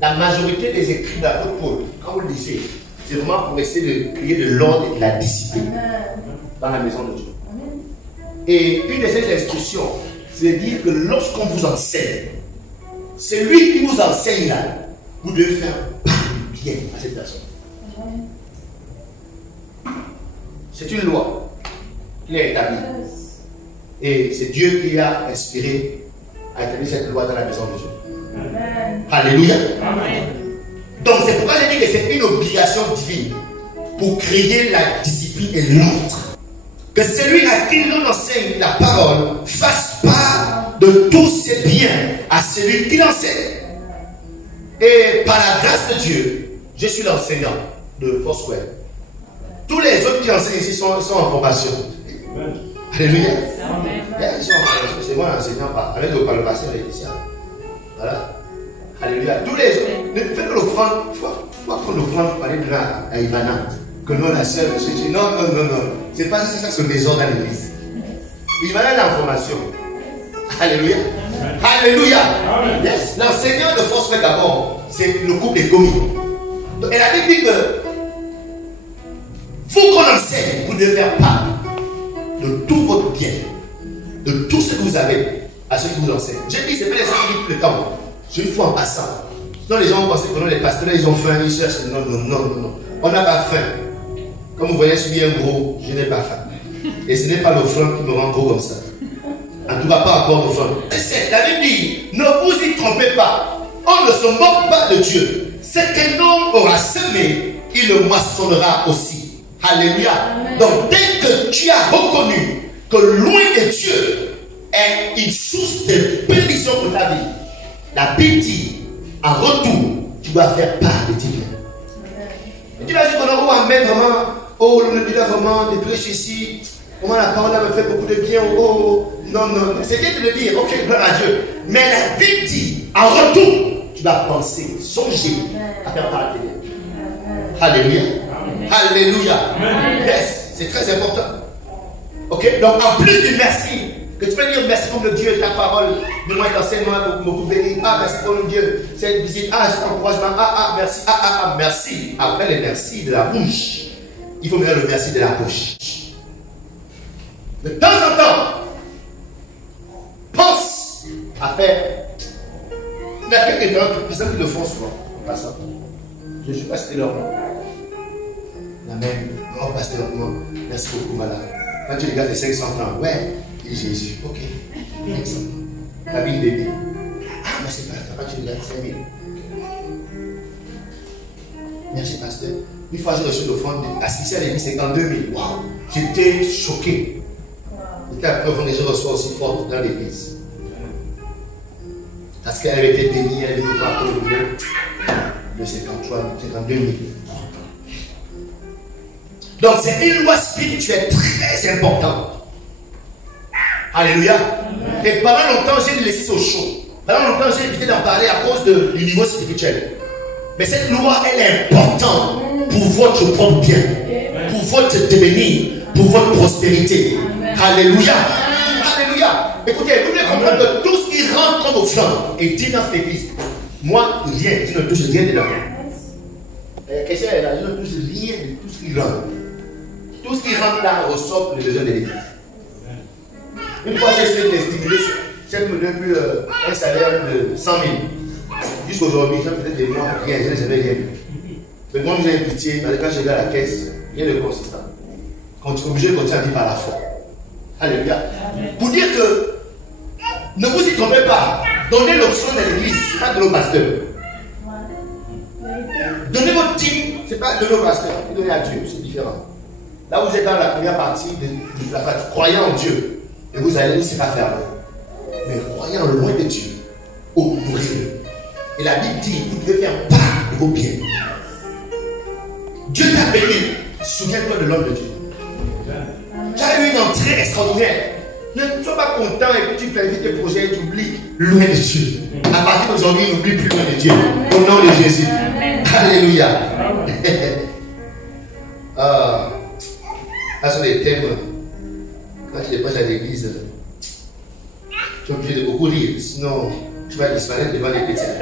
la majorité des écrits d'apôtre Paul, quand vous le lisez, c'est vraiment pour essayer de créer de l'ordre et de la discipline dans la maison de Dieu. Et une de ces instructions, c'est de dire que lorsqu'on vous enseigne, celui qui vous enseigne là, vous devez faire bien à cette personne. C'est une loi qui est établie. Et c'est Dieu qui a inspiré à établir cette loi dans la maison de Dieu. Amen. Alléluia. Amen. Donc c'est pourquoi j'ai dit que c'est une obligation divine pour créer la discipline et l'ordre. Que celui à qui l'on enseigne la parole fasse part de tous ses biens à celui qui l'enseigne. Et par la grâce de Dieu, je suis l'enseignant de Foursquare. Tous les autres qui enseignent ici sont en formation. Amen. Alléluia. Ils sont en formation. C'est moi l'enseignant avec le pasteur Laetitia. Voilà. Alléluia. Tous les autres. Faites l'offrande. Il faut prendre l'offrande pour aller à Ivana. Que non, la sœur, je dis non. C'est pas ça, c'est le désordre dans l'église. Ivana est en formation. Alléluia. Alléluia. Yes. L'enseignant de Foursquare d'abord, c'est le couple des commis. Et la Bible dit que faut qu'on enseigne, vous devez faire part de tout votre bien, de tout ce que vous avez à ceux qui vous enseignent. J'ai dit, c'est pas les gens qui disent tout le temps. Je le fais en passant. Sinon, les gens vont penser que les pasteurs, ils ont faim, ils cherchent. Non. On n'a pas faim. Comme vous voyez, je suis bien gros, je n'ai pas faim. Et ce n'est pas l'offrande qui me rend gros comme ça. En tout cas, pas encore l'offrande. La Bible dit, ne vous y trompez pas. On ne se moque pas de Dieu. Ce qu'un homme aura semé, il le moissonnera aussi. Alléluia. Amen. Donc, dès que tu as reconnu que loin de Dieu est une source de bénédiction pour ta vie, la Bible dit, en retour, tu dois faire part de tes biens. Et tu vas dire qu'on a amen vraiment, oh, le dit vraiment, des prêches ici, comment la parole me fait beaucoup de bien, oh, non. C'est bien de le dire, ok, gloire à Dieu. Mais la Bible dit, en retour, tu dois penser, songer à faire part de tes biens. Alléluia. Alléluia. Yes, c'est très important. Ok, donc en plus du merci, que tu peux dire merci pour le Dieu, ta parole, de moi l'enseignement, beaucoup béni. Ah, merci pour le Dieu, cette visite. Ah, cet encouragement. Merci. Merci. Après les merci de la bouche, il faut mettre le merci de la bouche. De temps en temps, pense à faire. Il y a quelques personnes qui le font souvent. Je ne sais pas si c'était leur nom. Amen. Oh, pasteur, non. Merci beaucoup, madame. Quand tu regardes les 500 francs, ouais, et Jésus, ok. 500. La vie bébé. Ah, merci, pasteur. Quand tu regardes 5 000. Merci, pasteur. Une fois, j'ai reçu l'offrande assistée à l'église 52 000. Waouh! J'étais choqué. C'était la preuve que j'ai reçu aussi forte dans l'église. Parce qu'elle avait été bénie, elle avait été par le 52 000. Donc c'est une loi spirituelle très importante. Alléluia. Et pendant longtemps, j'ai laissé au chaud. Pendant longtemps, j'ai évité d'en parler à cause du niveau spirituel. Mais cette loi, elle est importante pour votre propre bien, pour votre devenir, pour votre prospérité. Alléluia. Alléluia. Écoutez, vous devez comprendre que tout ce qui rentre comme offrande est dit dans cette église. Moi, rien, je ne touche rien dedans. Qu'est-ce qu'elle est là? Je ne touche rien de tout ce qui rentre. Tout ce qui rentre là ressort les besoins de l'église. Une fois, j'ai essayé de stimuler, cette me donne plus un salaire de 100 000. Jusqu'aujourd'hui, j'ai peut-être des mois, rien, je n'ai jamais rien vu. Mais moi, j'ai pitié, quand je vais à la caisse, rien de consistant. Quand tu es obligé de continuer à vivre par la foi. Alléluia. Pour dire que ne vous y trompez pas, donnez l'option de l'église, pas de nos pasteurs. Donnez votre dîme, ce n'est pas donner au pasteur, donnez à Dieu, c'est différent. Là, vous êtes dans la première partie de la partie, croyez en Dieu. Et vous allez aussi pas faire. Mais croyez en loin de Dieu. Honorez-le. Et la Bible dit, vous devez faire part de vos biens. Dieu t'a béni. Souviens-toi de l'homme de Dieu. Tu as eu une entrée extraordinaire. Ne sois pas content et puis tu planifies tes projets et tu oublies loin de Dieu. À partir d'aujourd'hui, n'oublie plus loin de Dieu. Au nom de Jésus. Alléluia. Ce sont des thèmes. Quand tu les prêches à l'église, tu es obligé de beaucoup rire. Sinon, tu vas disparaître devant les chrétiens.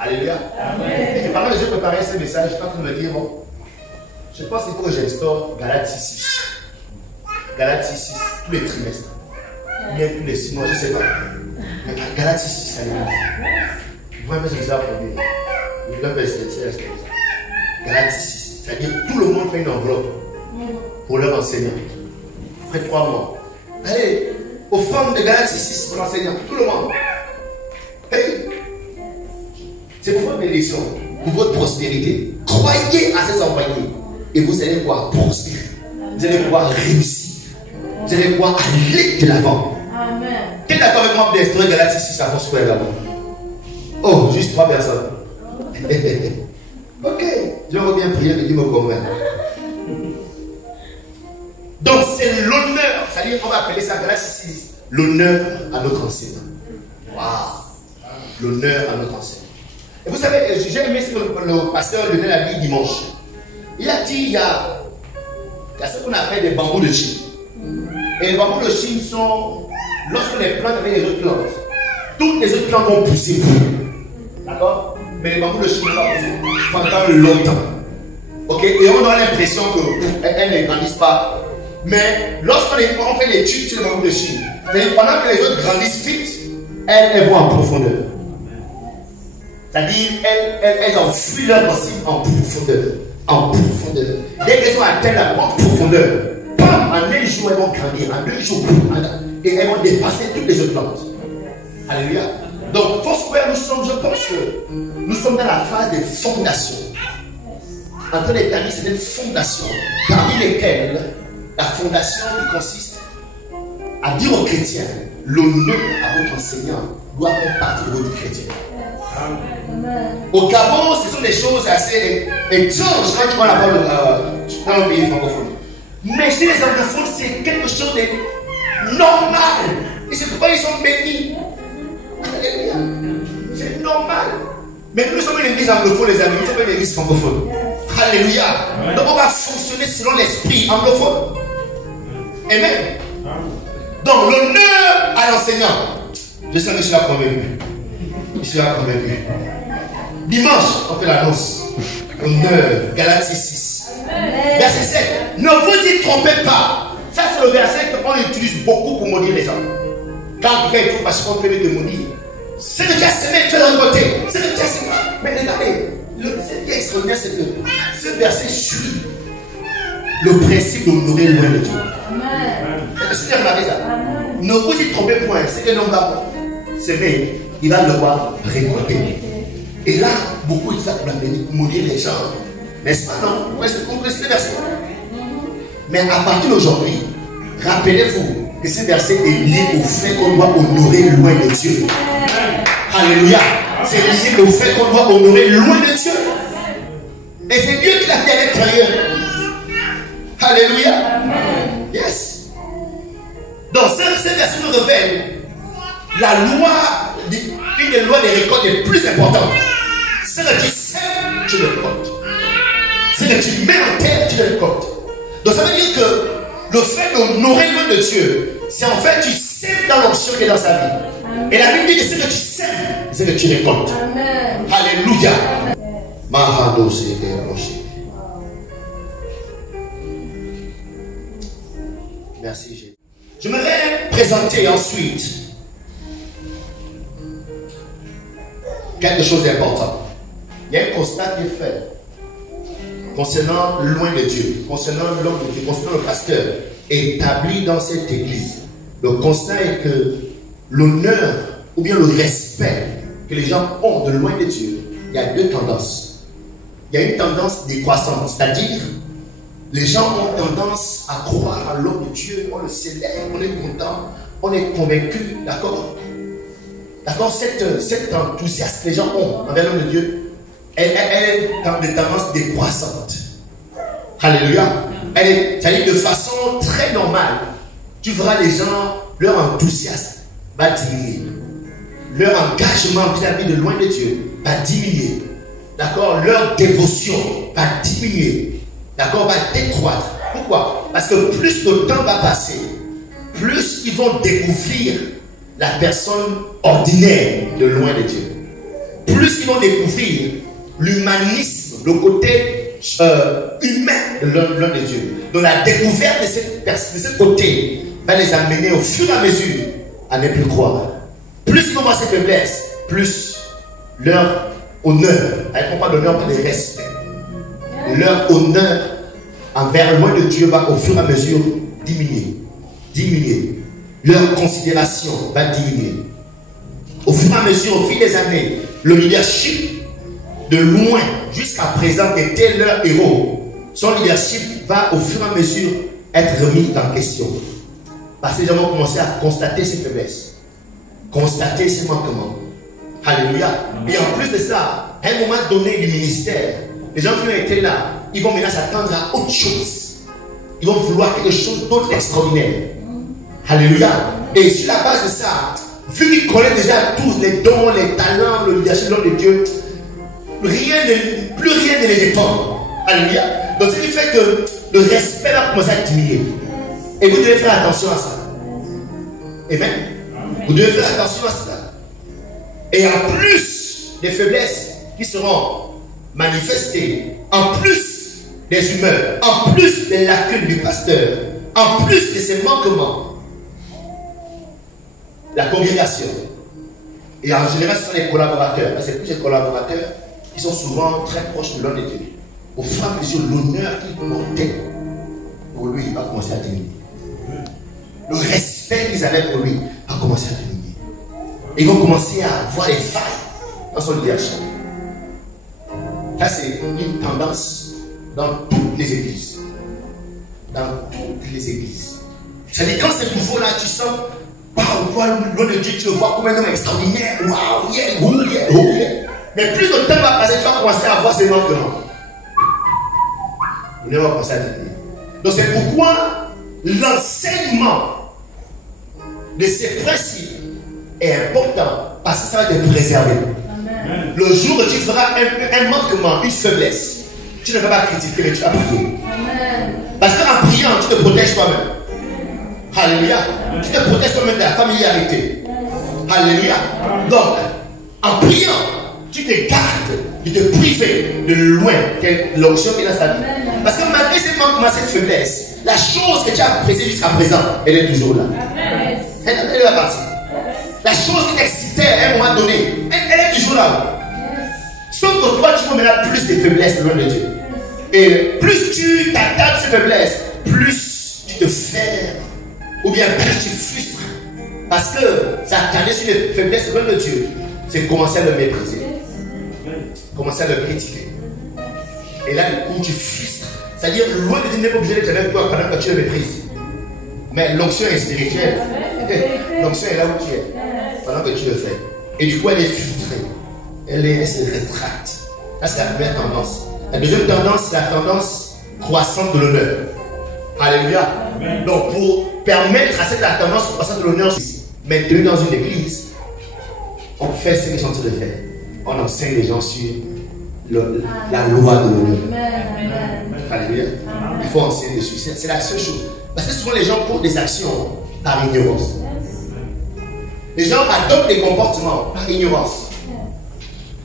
Alléluia. Et pendant que je préparais ce message, je suis en train de me dire, bon, je pense qu'il faut que j'instaure Galates 6. Galates 6, tous les trimestres. Bien tous les 6 mois, je ne sais pas. Mais Galates 6, à l'église. Vous voyez, c'est ça pour lui. Je vais faire ça. Galates 6. C'est-à-dire que tout le monde fait une enveloppe pour leur enseignant. Après 3 mois. Allez, offrande de Galates 6 pour l'enseignant. Tout le monde. Hey. C'est pour votre bénédiction, pour votre prospérité. Croyez à ces envoyés et vous allez pouvoir prospérer. Vous allez pouvoir réussir. Vous allez pouvoir aller de l'avant. Amen. Qui est d'accord avec moi pour d'instruire Galates 6 à prospérer d'abord? Oh, juste 3 personnes. Ok, je vais bien prier, mais Dieu me convainc. Donc c'est l'honneur, c'est-à-dire qu'on va appeler ça Galates 6, l'honneur à notre enseignant. Waouh, l'honneur à notre enseignant. Et vous savez, j'ai aimé ce que le pasteur Lionel a dit dimanche. Il a dit il y a ce qu'on appelle des bambous de Chine. Et les bambous de Chine sont, lorsqu'on les plante avec les autres plantes, toutes les autres plantes vont pousser. D'accord? Mais les bambous de Chine vont pas pousser pendant longtemps. Ok? Et on a l'impression qu'elles ne grandissent pas. Mais lorsqu'on fait l'étude sur les bambous de Chine, pendant que les autres grandissent vite, elles vont en profondeur. C'est-à-dire, elles enfuient leur racine en profondeur. En profondeur. Dès qu'elles ont atteint la grande profondeur, bam, en un jour, elles vont grandir. En 2 jours, et elles vont dépasser toutes les autres plantes. Alléluia. Donc, Foursquare, nous sommes, je pense que nous sommes dans la phase des fondations. En train d'établir certaines fondations, parmi lesquelles la fondation qui consiste à dire aux chrétiens, l'honneur à votre enseignant doit faire partie de votre chrétien. Au Gabon, ce sont des choses assez étranges quand tu vois la parole dans le pays francophone. Mais chez les anglophones, c'est quelque chose de normal. Et c'est pourquoi ils sont bénis. C'est normal. Mais nous sommes une église anglophone, les amis. Nous sommes une église francophone. Alléluia. Donc on va fonctionner selon l'esprit anglophone. Amen. Donc l'honneur à l'enseignant. Je sens que je suis là convaincu. Je suis là convaincu. Dimanche, on fait l'annonce. Honneur, Galates 6. Verset 7. Ne vous y trompez pas. Ça, c'est le verset qu'on utilise beaucoup pour maudire les gens. Quand quelqu'un est parce qu'on peut te maudire. C'est le cas semé, tu es de l'autre côté. C'est le cas semé. Mais regardez, ce qui est extraordinaire, c'est que ce verset suit le principe d'honorer loin de Dieu. Est-ce que tu as remarqué ça? Ne vous y trompez point. C'est que l'homme va s'aimer, il va devoir récolter. Et là, beaucoup de ça pour maudire les gens. N'est-ce pas, non? Oui, c'est compris ce verset. Mais à partir d'aujourd'hui, rappelez-vous que ce verset est lié au fait qu'on doit honorer loin de Dieu. Alléluia. C'est lié au fait qu'on doit honorer loin de Dieu. Et c'est Dieu qui l'a fait à l'intérieur. Alléluia. Yes. Donc, ce verset nous révèle la loi, une des lois des récoltes les plus importantes. Ce que tu sèmes, tu le récoltes. Ce que tu mets en terre, tu le récoltes. Donc, ça veut dire que le fait d'honorer loin de Dieu, c'est en fait tu sèmes dans l'onction qui est dans sa vie. Et la Bible dit que ce que tu sèmes, c'est ce que tu récoltes. Amen. Alléluia. Mahado, c'est rocher. Merci Jésus. Je voudrais présenter ensuite quelque chose d'important. Il y a un constat qui est fait concernant loin de Dieu, concernant l'homme de Dieu, concernant le pasteur établi dans cette église. Le constat est que l'honneur ou bien le respect que les gens ont de loin de Dieu, il y a deux tendances. Il y a une tendance décroissante, c'est-à-dire les gens ont tendance à croire à l'homme de Dieu, on le célèbre, on est content, on est convaincu, d'accord? D'accord, cet enthousiasme que les gens ont envers l'homme de Dieu, elle est de tendance décroissante. Alléluia. C'est-à-dire de façon très normale, tu verras les gens, leur enthousiasme va diminuer. Leur engagement vis-à-vis de loin de Dieu va diminuer. D'accord, leur dévotion va diminuer. D'accord, va décroître. Pourquoi? Parce que plus le temps va passer, plus ils vont découvrir la personne ordinaire de loin de Dieu. Plus ils vont découvrir l'humanisme, le côté humain de loin de Dieu. Donc la découverte de ce côté va les amener au fur et à mesure à ne plus croire. Plus ils vont voir ces faiblesses, plus leur honneur, elle ne prend pas d'honneur mais de respect. Leur honneur envers loin de Dieu va au fur et à mesure diminuer. Leur considération va diminuer. Au fur et à mesure, au fil des années, le leadership de loin jusqu'à présent était leur héros. Son leadership va au fur et à mesure être remis en question. Parce que les gens vont commencer à constater ses faiblesses, constater ses manquements. Alléluia. Et en plus de ça, à un moment donné du ministère, les gens qui ont été là, ils vont maintenant s'attendre à autre chose. Ils vont vouloir quelque chose d'autre d'extraordinaire. Alléluia. Et sur la base de ça, vu qu'ils connaissent déjà tous les dons, les talents, le leadership de Dieu, plus rien ne les étonne. Alléluia. Donc, ce qui fait que le respect va commencer à diminuer. Et vous devez faire attention à ça. Amen. Vous devez faire attention à ça. Et en plus des faiblesses qui seront manifestées, en plus des humeurs, en plus des lacunes du pasteur, en plus de ses manquements, la congrégation, et en général ce sont les collaborateurs, parce que c'est plus les collaborateurs qui sont souvent très proches de l'homme de Dieu. Au fur et à mesure, l'honneur qu'il portait pour lui va commencer à diminuer. Le respect qu'ils avaient pour lui va commencer à diminuer. Ils vont commencer à voir les failles dans son leadership. Ça, c'est une tendance dans toutes les églises. Dans toutes les églises. C'est-à-dire, quand c'est nouveau là, tu sens, waouh, l'homme de Dieu, tu le vois comme un homme extraordinaire. Waouh, yeah. Mais plus le temps va passer, tu vas commencer à voir ses manquements. On va commencer à diminuer. Donc, c'est pourquoi l'enseignement de ces principes est important parce que ça va te préserver. Amen. Le jour où tu feras un manquement, une faiblesse, tu ne vas pas critiquer, mais tu vas prier. Amen. Parce qu'en priant, tu te protèges toi-même. Alléluia. Tu te protèges toi-même de la familiarité. Alléluia. Donc, en priant, tu te gardes de te priver de loin de l'onction qui est dans sa vie. Parce que malgré ces manquements, cette faiblesse, la chose que tu as appréciée jusqu'à présent, elle est toujours là. Amen. Elle va partir. La chose qui t'excitait à un moment donné, elle est toujours là. Sauf que toi, tu vois maintenant plus de faiblesses loin de Dieu. Et plus tu t'attaques à ces faiblesses, plus tu te fermes, ou bien plus tu frustres. Parce que s'attarder sur les faiblesses loin de Dieu, c'est commencer à le mépriser, commencer à le critiquer. Et là, du coup, tu frustres. C'est-à-dire, loin de Dieu, n'est pas obligé d'être avec toi pendant que tu le méprises. Mais l'onction est spirituelle. L'onction est là où tu es, pendant que tu le fais. Et du coup, elle est frustrée. Elle se rétracte. Ça, c'est la première tendance. La deuxième tendance, c'est la tendance croissante de l'honneur. Alléluia. Amen. Donc, pour permettre à cette tendance croissante de l'honneur, maintenue dans une église, on fait ce qu'ils sont en train de faire. On enseigne les gens sur la loi de l'honneur. Alléluia. Il faut enseigner dessus. C'est la seule chose. Parce que souvent les gens font des actions par ignorance. Les gens adoptent des comportements par ignorance.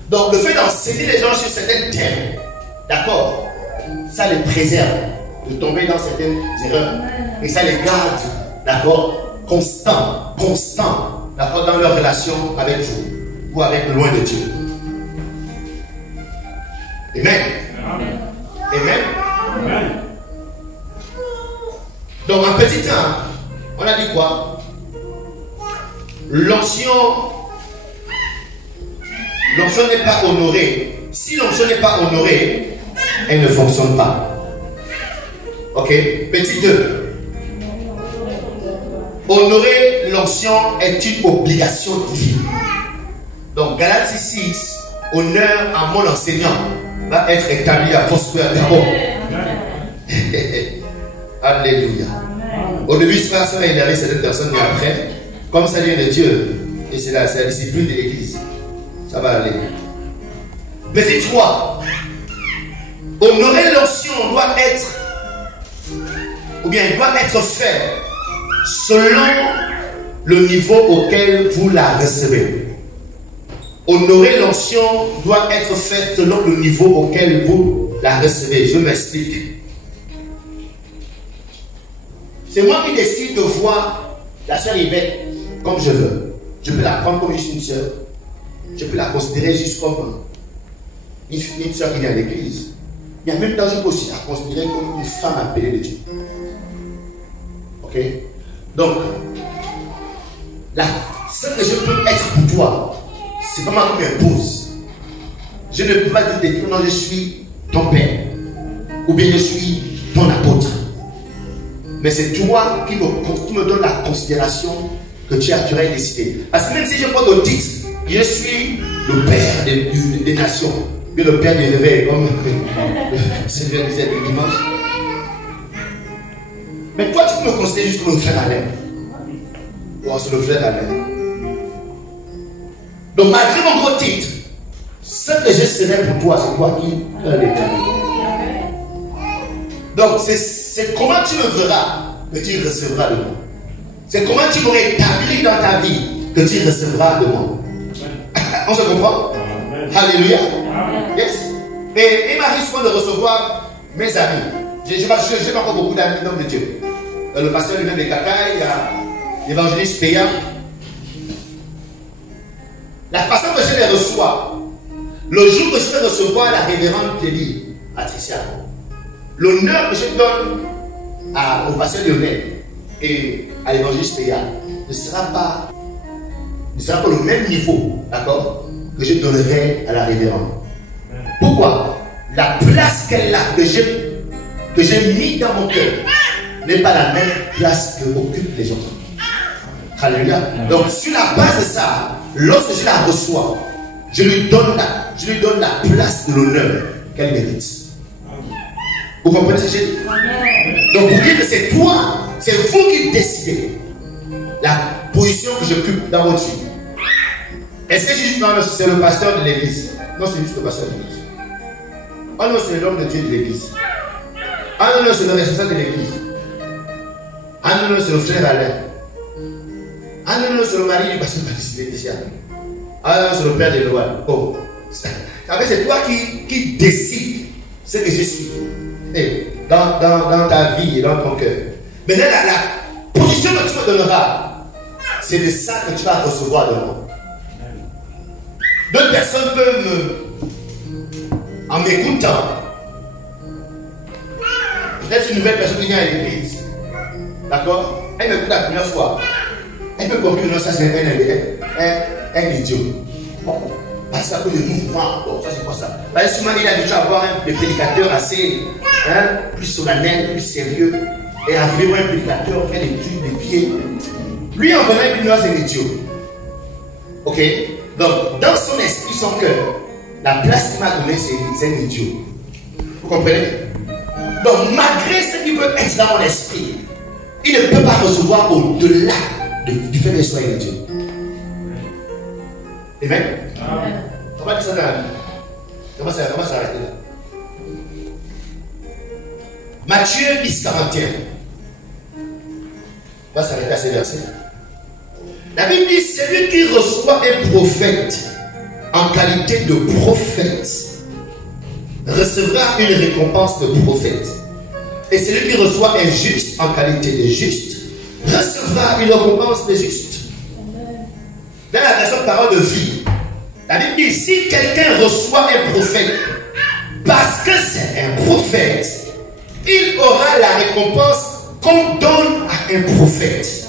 Donc le fait d'enseigner les gens sur certains thèmes, d'accord, ça les préserve de tomber dans certaines erreurs. Et ça les garde, d'accord, constants, d'accord, dans leur relation avec vous ou avec loin de Dieu. Amen. Amen. Amen. Donc en petit temps, on a dit quoi? l'onction n'est pas honorée. Si l'onction n'est pas honorée, elle ne fonctionne pas. Ok, petit 2. Honorer l'onction est une obligation divine. Donc, Galates 6, honneur à mon enseignant va être établi à Foursquare d'abord. Alléluia. Au début, ça va énerver certaines personnes, mais après, comme ça vient de Dieu, et c'est la discipline de l'Église, ça va aller. Petit 3. Honorer l'onction doit être, ou bien il doit être fait selon le niveau auquel vous la recevez. Honorer l'onction doit être fait selon le niveau auquel vous la recevez. Je m'explique. C'est moi qui décide de voir la sœur Yvette comme je veux. Je peux la prendre comme juste une sœur. Je peux la considérer juste comme une sœur qui vient à l'église. Mais en même temps, je peux aussi la considérer comme une femme appelée de Dieu. Ok? Donc, ce que je peux être pour toi, c'est pas moi qui m'impose. Je ne peux pas te dire non, je suis ton père, ou bien je suis ton apôtre. Mais c'est toi qui me donnes la considération que tu as décidé. Parce que même si je prends ton titre, je suis le père des nations, puis le père des réveils, comme c'est le disait le dimanche. Mais toi, tu peux me considérer juste comme le frère Alain. Ou c'est le frère Alain. Donc, malgré mon gros titre, ce que je serai pour toi, c'est toi qui l'établis. Donc, c'est comment tu me verras que tu recevras de moi. C'est comment tu m'aurais établi dans ta vie que tu recevras de moi. On se comprend? Alléluia. Yes. Et il m'arrive souvent de recevoir mes amis. J'ai pas encore beaucoup d'amis dans de Dieu. Le pasteur lui-même de Cacaille, il y a l'évangéliste Péa. La façon que je les reçois, le jour que je vais recevoir la révérende Kelly, Patricia, l'honneur que je donne au pasteur Lionel et à l'évangéliste Péa ne sera pas le même niveau, d'accord, que je donnerai à la révérende. Pourquoi? La place qu'elle a, que j'ai mis dans mon cœur, n'est pas la même place que occupent les autres. Alléluia. Donc, sur la base de ça, lorsque je la reçois, je lui donne la place de l'honneur qu'elle mérite. Vous comprenez ce que j'ai dit? Donc, pour dire que c'est toi, c'est vous qui décidez la position que j'occupe dans votre vie. Est-ce que c'est le pasteur de l'église? Non, c'est juste le pasteur de l'église. Ah non, c'est l'homme de Dieu de l'église. Ah non, c'est le responsable de l'église. Ah non, c'est le frère Alain. Ah non, c'est le mari du pasteur Laetitia. Ah non, c'est le père de Loan. Oh. C'est toi qui décides ce que je suis. Dans ta vie et dans ton cœur. Mais là, la position que tu me donneras, c'est de ça que tu vas recevoir de moi. D'autres personnes peuvent en m'écoutant, peut-être une nouvelle personne qui vient à l'église. D'accord? Elle m'écoute la première fois. Elle peut comprendre que ça c'est un idiot. Parce qu'à cause de mouvement, bon, ça c'est quoi ça? Parce que souvent il a habitué à avoir des prédicateurs assez plus solennels, plus sérieux. Et arriver voir un prédicateur, faire des trucs, des pieds. Lui en venant, il dit non, c'est un idiot. Ok? Donc, dans son esprit, son cœur, la place qu'il m'a donnée, c'est un idiot. Vous comprenez? Donc, malgré ce qui peut être dans mon esprit, il ne peut pas recevoir au-delà du fait de soigner Dieu. Amen. On va dire ça dans la vie. Comment ça s'arrêter là? Matthieu 10, 41. On va s'arrêter à ces versets. La Bible dit, celui qui reçoit un prophète en qualité de prophète recevra une récompense de prophète. Et celui qui reçoit un juste en qualité de juste recevra une récompense de juste. Dans la version parole de vie, la Bible dit, si quelqu'un reçoit un prophète parce que c'est un prophète, il aura la récompense qu'on donne à un prophète.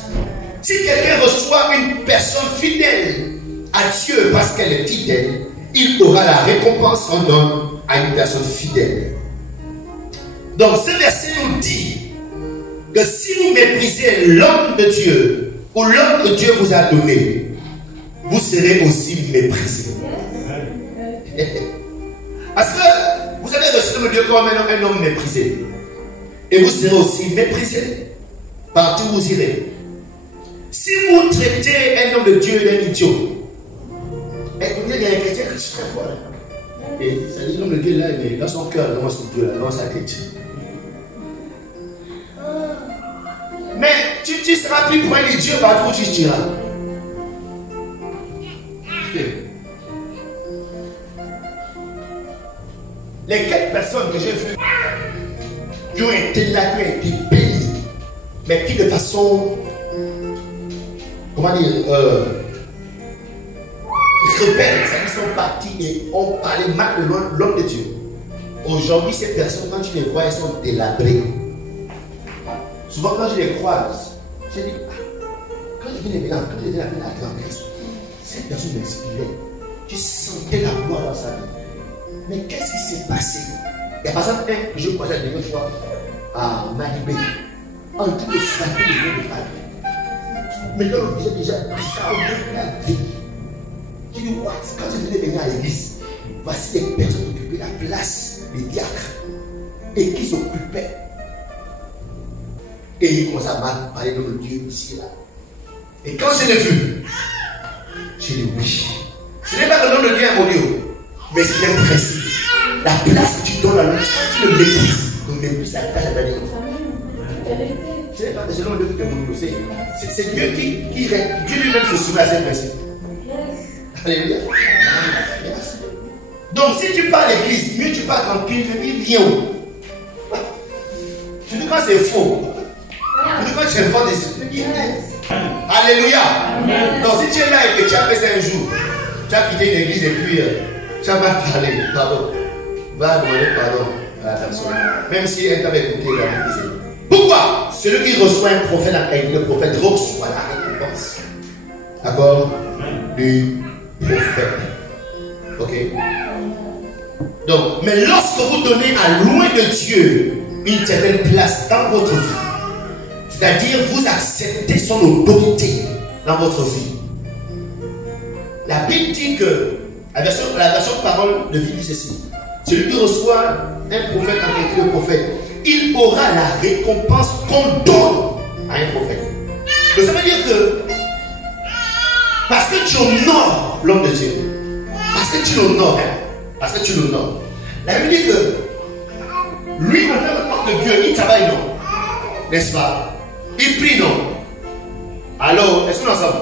Si quelqu'un reçoit une personne fidèle à Dieu parce qu'elle est fidèle, il aura la récompense qu'on donne à une personne fidèle. Donc ce verset nous dit que si vous méprisez l'homme de Dieu ou l'homme que Dieu vous a donné, vous serez aussi méprisé. Parce que vous avez reçu le Dieu comme un homme méprisé. Et vous serez aussi méprisé partout où vous irez. Si vous traitez un homme de Dieu d'un idiot, écoutez, il y a un chrétien qui est très fort. Et ça dit l'homme de Dieu là, il est dans son cœur, dans son Dieu, dans sa tête. Mais tu seras plus pour un idiot partout où tu iras. Les quelques personnes que j'ai vues qui ont été là, qui ont été bénies, mais qui de façon, comment dire, rebelles, ils sont partis et ont parlé mal de l'homme de Dieu. Aujourd'hui, ces personnes, quand tu les vois, elles sont délabrées. Souvent, quand je les croise, je dis, quand je viens maintenant, quand je viens à Christ, cette personne m'inspirait. Tu sentais la gloire dans sa vie. Mais qu'est-ce qui s'est passé? Il y a par exemple un que je croisais la dernière fois à Malibé, en train de frapper le vieux de Paris. Mais là, on disait déjà, ça a la vie. Je dis, what? Quand je venais venir à l'église, voici des personnes qui occupaient la place des diacres et qui s'occupaient. Et il commençait à parler de Dieu aussi là. Et quand je l'ai vu, j'ai dit oui. Ce n'est pas que le nom de Dieu est mon Dieu, mais c'est un principe. La place que tu donnes à l'autre, quand tu le méprises, tu méprises la place à la Dieu. Ce n'est pas que le nom de Dieu est mon Dieu, c'est Dieu qui règle. Dieu lui-même se soumet à ces principes. Alléluia. Donc si tu pars à l'église, mieux tu pars tranquille, il vient où? Tu dis quand c'est faux. Tu dis quand tu es fort des yeux. Alléluia. Donc si tu es là et que tu as fait ça un jour, tu as quitté une église et puis tu as mal parlé, pardon. Va demander pardon à la personne. Même si elle t'avait écouté, elle avait écouté. Pourquoi? Celui qui reçoit un prophète avec le prophète reçoit la récompense. D'accord? Du prophète. Ok? Donc, mais lorsque vous donnez à loin de Dieu une certaine place dans votre vie, c'est-à-dire vous acceptez son autorité dans votre vie, la Bible dit que, la version parole de vie dit ceci: celui qui reçoit un prophète en qualité de prophète, il aura la récompense qu'on donne à un prophète. Donc ça veut dire que parce que tu honores l'homme de Dieu, parce que tu l'honores, la Bible dit que lui, en tant que homme de Dieu, il travaille, non? N'est-ce pas? Il prie, non? Alors, est-ce qu'on est ensemble?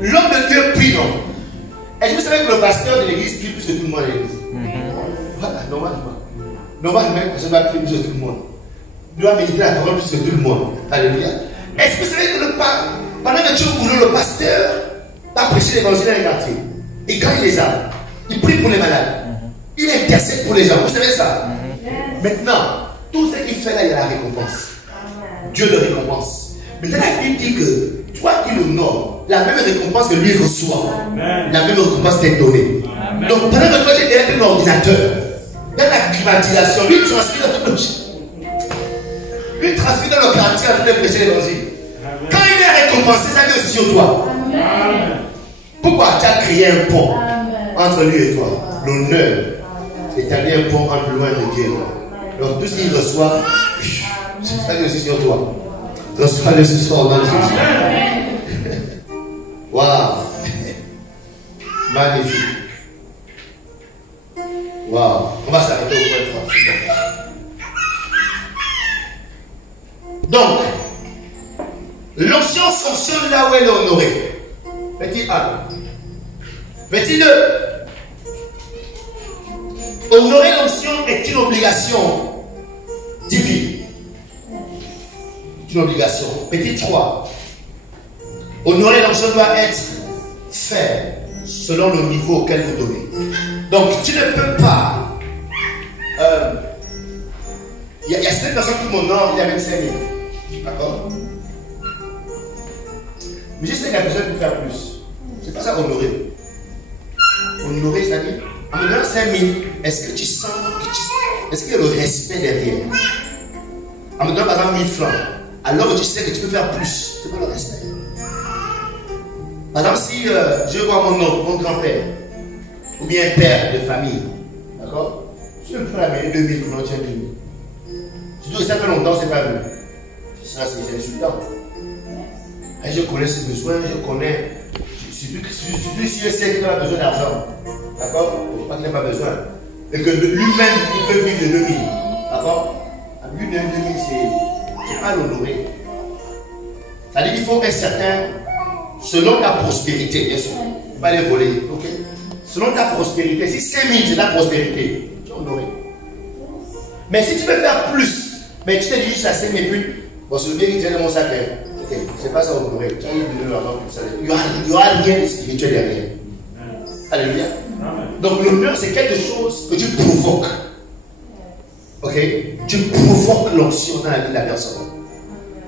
L'homme de Dieu prie, non? Est-ce que vous savez que le pasteur de l'église prie plus que tout le monde à l'église? Voilà, normalement, une personne va prier plus que tout le monde. Il doit méditer la parole plus que tout le monde. Alléluia. Est-ce que vous savez que pendant que tu es au boulot, le pasteur va prêcher l'évangile dans les quartiers? Et quand il les a, il prie pour les malades. Il intercède pour les gens. Vous savez ça? Maintenant, tout ce qu'il fait là, il y a la récompense. Dieu le récompense. Maintenant, la Bible dit que toi qui l'honores, la même récompense que lui reçoit, la même récompense t'est donnée. Donc, pendant que toi, j'ai derrière un ordinateur, dans la climatisation, lui transmet dans le quartier en train de prêcher l'évangile. Quand il est récompensé, ça vient aussi sur toi. Pourquoi? Tu as créé un pont entre lui et toi. L'honneur, c'est-à-dire un pont entre loin de Dieu. Donc, tout ce qu'il reçoit, ça vient aussi sur toi. Reçois-le ce soir dans Jésus. Waouh! Magnifique. Waouh! On va s'arrêter au point 3. Donc, l'onction fonctionne là où elle est honorée. Petit 1. Petit 2. Honorer l'onction est une obligation divine. Une obligation. Petit 3. Honorer l'onction doit être fait selon le niveau auquel vous donnez. Donc, tu ne peux pas. Il y a certaines personnes qui m'honorent, il y a même 5 000. D'accord? Mais je sais qu'il y a besoin de faire plus. C'est pas ça honorer. Honorer, c'est-à-dire, en me donnant 5 000, est-ce que tu sens, est-ce qu'il y a le respect derrière? En me donnant par exemple 1000 francs, alors que tu sais que tu peux faire plus, c'est pas le respect. Par exemple, si je vois mon oncle, mon grand-père, ou bien un père de famille, d'accord? Je ne peux pas amener 2000 pour l'autre 2000. Surtout que ça fait longtemps que je n'ai pas vu. Ça, c'est insultant. Et je connais ses besoins, je connais. Surtout si je sais qu'il a besoin d'argent. D'accord? Pas qu'il n'a pas besoin. Et que lui-même, il peut vivre de 2000. D'accord? À lui de 2000, c'est pas l'honorer. C'est-à-dire qu'il faut un certain. Selon ta prospérité, bien sûr. Il ne faut pas les voler. Ok? Selon ta prospérité, si 5000 c'est la prospérité, tu vas honorer. Mais si tu veux faire plus, mais tu t'es dit juste à 5000 et puis, bon, c'est le bien qui tient dans mon sac. Ok, c'est pas ça honorer. Tu as eu de l'argent pour ça. Il n'y aura rien de spirituel derrière. Alléluia. Donc l'honneur, c'est quelque chose que tu provoques. Ok? Tu provoques l'onction dans la vie de la personne.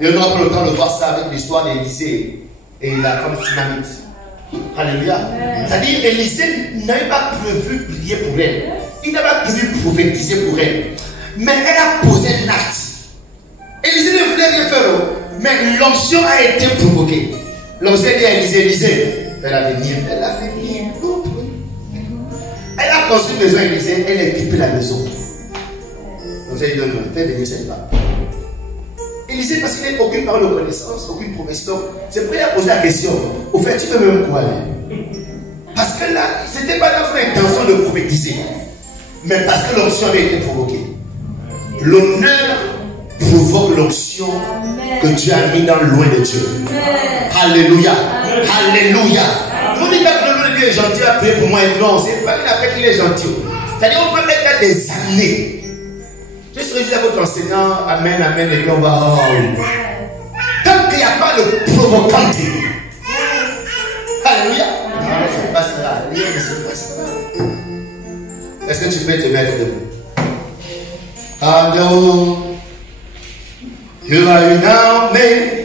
Et on aura pas le temps de voir ça avec l'histoire d'Élisée et la femme tsunamite. Alléluia. C'est-à-dire, Élisée n'avait pas prévu prier pour elle. Il n'avait pas prévu prophétiser pour elle. Mais elle a posé un acte. Élisée ne voulait rien faire. Mais l'onction a été provoquée. L'onction dit à Élisée, elle a venir. Elle a venir. Elle a construit une maison à Élisée. Elle a équipé la maison. Donc elle dit non, fais venir cette femme. Élisée, parce qu'il n'a aucune parole de connaissance, aucune promesse. Donc, c'est pour lui poser la question. Au fait, tu peux même quoi? Parce que là, ce n'était pas dans son intention de prophétiser. Mais parce que l'onction avait été provoquée. L'honneur provoque l'onction que Dieu a mis dans loin de Dieu. Alléluia. Alléluia. On dit pas que le Dieu est gentil à prier pour moi. Non, c'est pas qu'il qu'il est gentil. C'est-à-dire on peut être là des années. Je serai juste à votre enseignant, amen, amen, et puis on va. Tant qu'il n'y a pas de provocant. Alléluia. Rien ne se passera. Rien ne se passera. Est-ce que tu peux te mettre debout? Alléluia. You are now made.